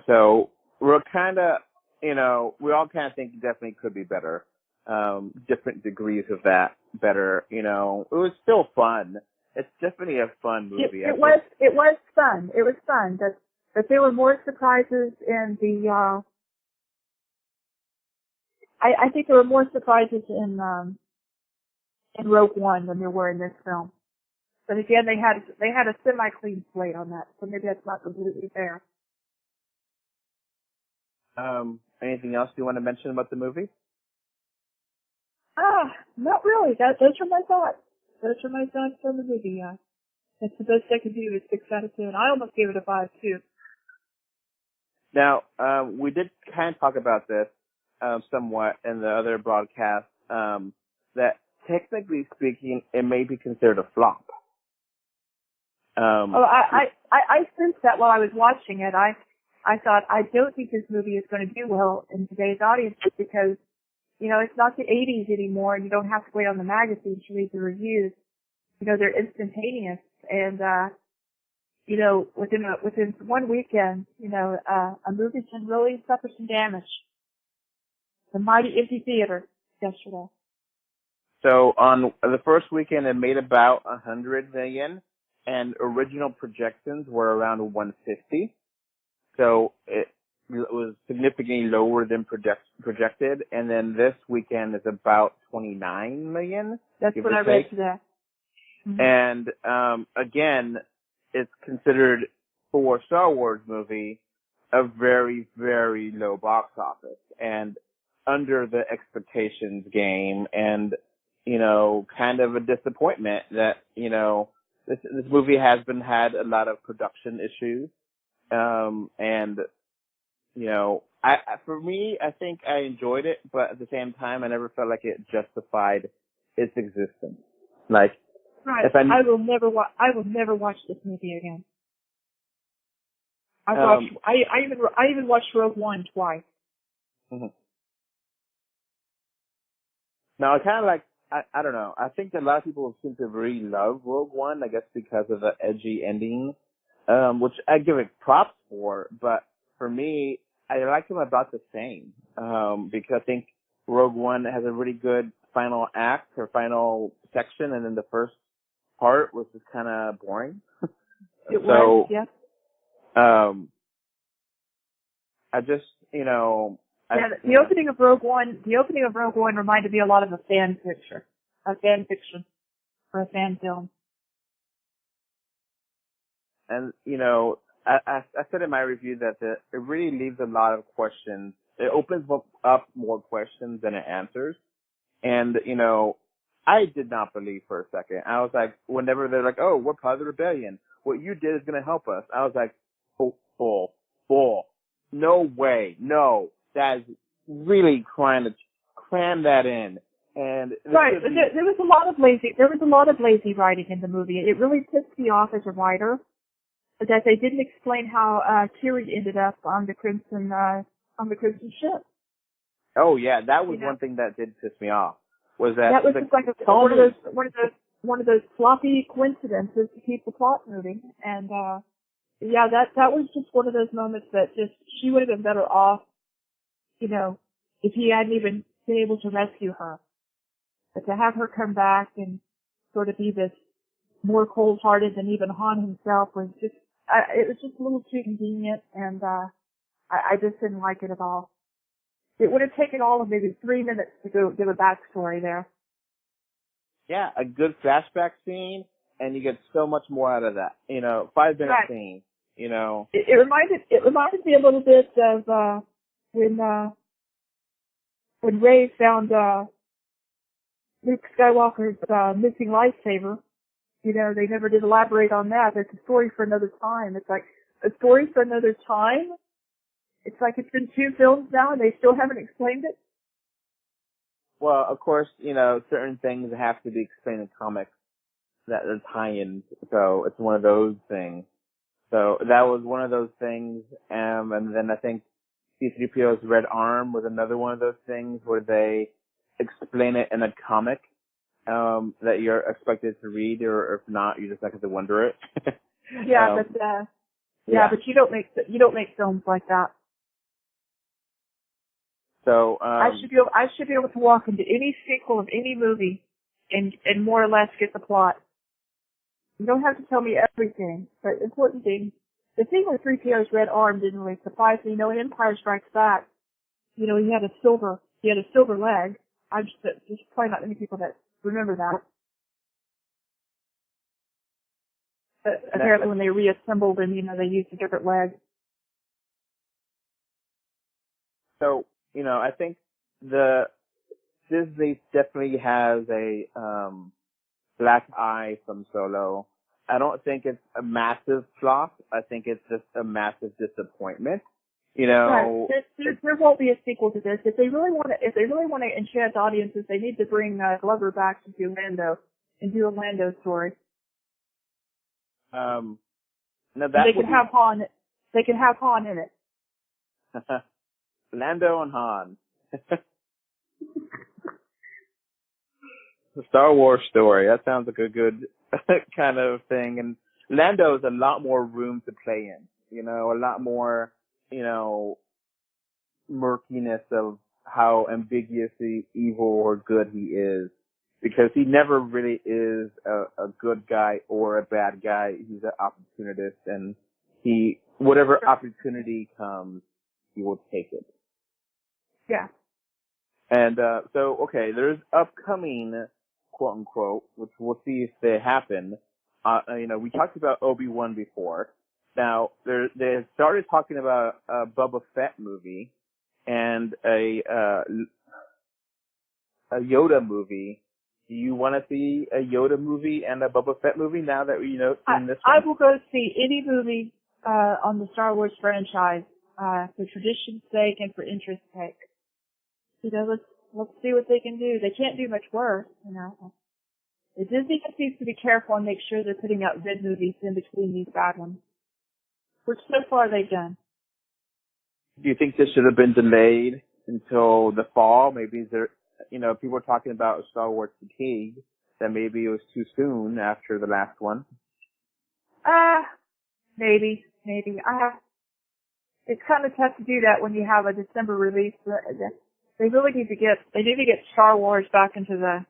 So we're kind of, we all kind of think it definitely could be better. Different degrees of that better, It was still fun. It's definitely a fun movie. It was fun. It was fun. But there were more surprises in the, I think there were more surprises in Rogue One than there were in this film. But again, they had a semi-clean slate on that, so maybe that's not completely fair. Anything else you want to mention about the movie? Not really. Those are my thoughts. Those are my thoughts on the movie. That's the best I can do is 6 out of 10. I almost gave it a 5 too. Now, we did kind of talk about this somewhat in the other broadcast, that technically speaking, it may be considered a flop. I sensed that while I was watching it. I thought, I don't think this movie is going to do well in today's audience because, it's not the 80s anymore and you don't have to wait on the magazines to read the reviews. They're instantaneous and, within one weekend, a movie can really suffer some damage. The mighty empty theater yesterday. So on the first weekend, it made about $100 million, and original projections were around 150. So it was significantly lower than projected. And then this weekend is about 29 million. That's what I read today. Mm-hmm. And again, it's considered for a Star Wars movie a very, very low box office and under the expectations game, and kind of a disappointment that this movie has had a lot of production issues, and for me, I think I enjoyed it, but at the same time, I never felt like it justified its existence. Like, right. I will never watch this movie again. I even watched Rogue One twice. Mm-hmm. Now, I kind of like, I don't know, I think that a lot of people seem to really love Rogue One, I guess because of the edgy ending, which I give it props for, but for me, I like them about the same, because I think Rogue One has a really good final act or final section, and then the first part was just kind of boring. It was, yeah. I just, the opening of Rogue One reminded me a lot of a fan fiction or a fan film. And, I said in my review that it really leaves a lot of questions. It opens up more questions than it answers. And, I did not believe for a second. I was like, whenever they're like, oh, we're part of the rebellion. What you did is going to help us. I was like, oh, bull. No way. No. That is really trying to cram that in. And right. There was a lot of lazy writing in the movie. It really pissed me off as a writer that they didn't explain how Kiri ended up on the Crimson ship. Oh yeah, that was one thing that did piss me off. Was that was just like one of those floppy coincidences to keep the plot moving. And that was just one of those moments that just she would have been better off, if he hadn't even been able to rescue her. But to have her come back and sort of be this more cold-hearted than even Han himself was just, it was just a little too convenient, and I just didn't like it at all. It would have taken all of maybe 3 minutes to go give a backstory there. Yeah, a good flashback scene, and you get so much more out of that. 5-minute scene. It reminded me a little bit of when Rey found Luke Skywalker's missing lightsaber. They never did elaborate on that. It's a story for another time. It's like a story for another time. It's like it's been 2 films now and they still haven't explained it. Well, of course, certain things have to be explained in comics that are tie-ins, so it's one of those things. So that was one of those things, and then I think C-3PO's Red Arm was another one of those things where they explain it in a comic that you're expected to read, or if not, you're just not going to wonder it. Yeah, but you don't make films like that. So I should be able to walk into any sequel of any movie and more or less get the plot. You don't have to tell me everything, but important thing. The thing with 3PO's Red Arm didn't really surprise me. In Empire Strikes Back, he had a silver leg. There's probably not many people that remember that. But apparently when they reassembled him, they used a different leg. So, I think Disney definitely has a black eye from Solo. I don't think it's a massive flop. I think it's just a massive disappointment. Right. There won't be a sequel to this. If they really want to enchant audiences, they need to bring Glover back to do Lando and do a Lando story. Now that they can have Han. They can have Han in it. Lando and Han. The Star Wars story. That sounds like a good kind of thing. And Lando has a lot more room to play in. A lot more, murkiness of how ambiguously evil or good he is. Because he never really is a good guy or a bad guy. He's an opportunist, and whatever opportunity comes, he will take it. Yeah. And there's upcoming, quote unquote, which we'll see if they happen. We talked about Obi-Wan before. Now they started talking about a Boba Fett movie and a Yoda movie. Do you want to see a Yoda movie and a Boba Fett movie now that in this one? I will go see any movie on the Star Wars franchise for tradition's sake and for interest's sake. Let's see what they can do. They can't do much worse, The Disney just needs to be careful and make sure they're putting out good movies in between these bad ones, which so far they've done. Do you think this should have been delayed until the fall? Maybe people are talking about Star Wars fatigue, that maybe it was too soon after the last one. Maybe. It's kind of tough to do that when you have a December release. They really need to get Star Wars back into the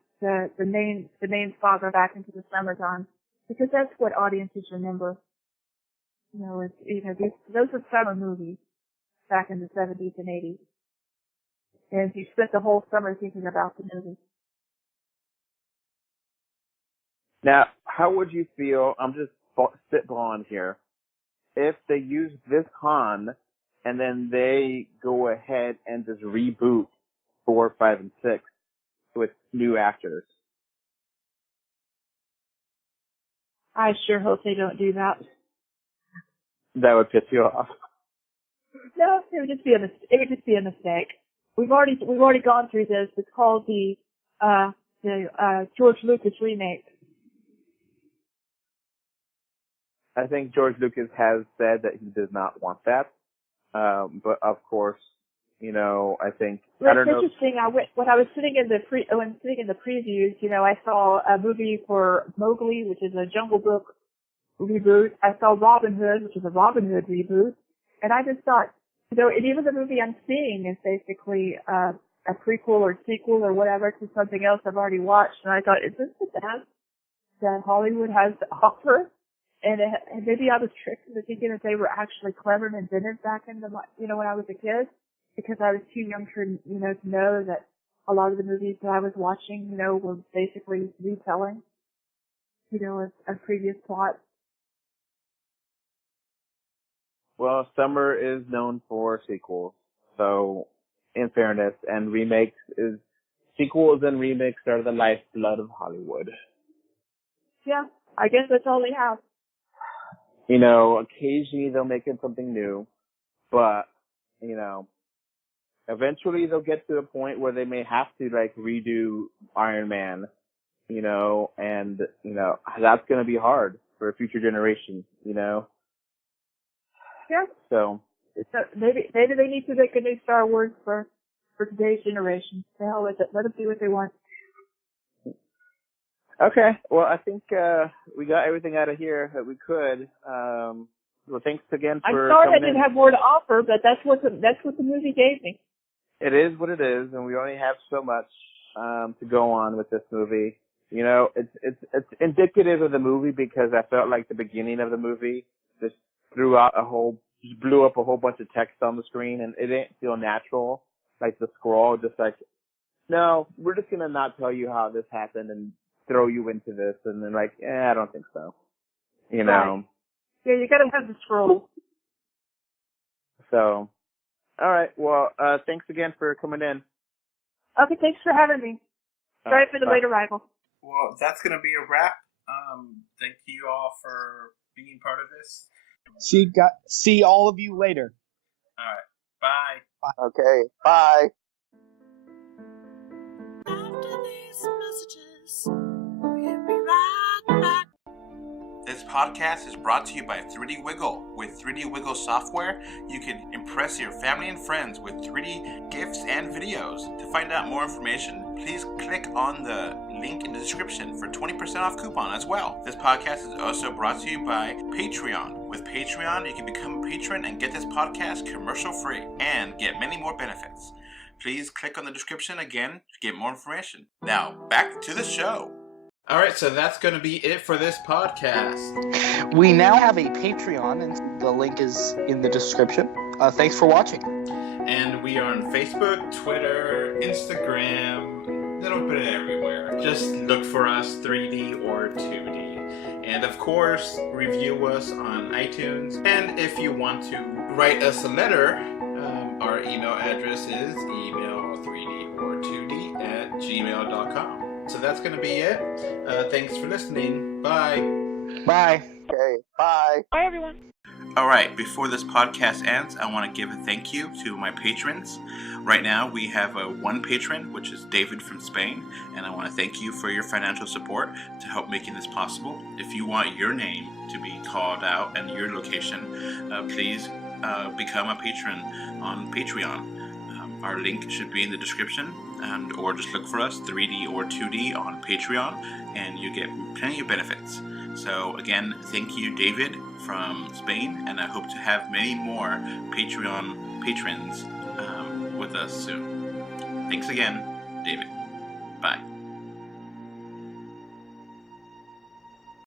main saga back into the summertime, because that's what audiences remember. Those are summer movies back in the 70s and 80s. And you spent the whole summer thinking about the movie. Now, how would you feel, I'm just spitballing here, if they use this Han and then they go ahead and just reboot 4, 5, and 6 with new actors? I sure hope they don't do that. That would piss you off. No, it would just be a mistake. We've already gone through this. It's called the George Lucas remake. I think George Lucas has said that he does not want that. But of course, I think I don't know. It's interesting. When I was sitting in the previews, I saw a movie for Mowgli, which is a Jungle Book reboot. I saw Robin Hood, which is a Robin Hood reboot, and I just thought, and even the movie I'm seeing is basically a prequel or sequel or whatever to something else I've already watched. And I thought, is this the best that Hollywood has to offer? And maybe I was tricked into thinking that they were actually clever and inventive back in when I was a kid, because I was too young to know that a lot of the movies that I was watching, were basically retelling, a previous plot. Well, summer is known for sequels, so in fairness, and sequels and remakes are the lifeblood of Hollywood. Yeah, I guess that's all they have. Occasionally they'll make it something new, but, eventually they'll get to a point where they may have to like redo Iron Man, and that's going to be hard for a future generation, Yeah. So maybe they need to make a new Star Wars for today's generation. The hell with it. Let them do what they want. okay, well I think we got everything out of here that we could. Well, thanks again I'm for sorry I coming didn't in. have more to offer, but that's what the movie gave me. It is what it is, and we only have so much to go on with this movie. It's indicative of the movie because I felt like the beginning of the movie just blew up a whole bunch of text on the screen, and it didn't feel natural. Like the scroll, just like, no, we're just gonna not tell you how this happened and throw you into this, and then like, I don't think so. Right. Yeah, you gotta have the scroll. So, all right. Well, thanks again for coming in. Okay, thanks for having me. Sorry for the late arrival. Well, that's going to be a wrap. Thank you all for being part of this. See all of you later. All right. Bye. Okay, bye. After these messages, we'll be right back. This podcast is brought to you by 3D Wiggle. With 3D Wiggle software, you can impress your family and friends with 3D gifts and videos. To find out more information, please click on the link in the description for 20% off coupon as well. This podcast is also brought to you by Patreon. With Patreon, you can become a patron and get this podcast commercial free and get many more benefits. Please click on the description again to get more information. Now, back to the show. All right, so that's going to be it for this podcast. We now have a Patreon, and the link is in the description. Thanks for watching. And we are on Facebook, Twitter, Instagram, little bit everywhere. Just look for us, 3D or 2D. And of course, review us on iTunes. And if you want to write us a letter, our email address is email3dortwo d@gmail.com. So that's going to be it. Thanks for listening. Bye. Bye. Okay, bye. Bye, everyone. All right, before this podcast ends, I want to give a thank you to my patrons. Right now, we have one patron, which is David from Spain, and I want to thank you for your financial support to help making this possible. If you want your name to be called out and your location, please become a patron on Patreon. Our link should be in the description, or just look for us, 3D or 2D, on Patreon, and you get plenty of benefits. So again, thank you, David from Spain, and I hope to have many more Patreon patrons with us soon. Thanks again, David. Bye.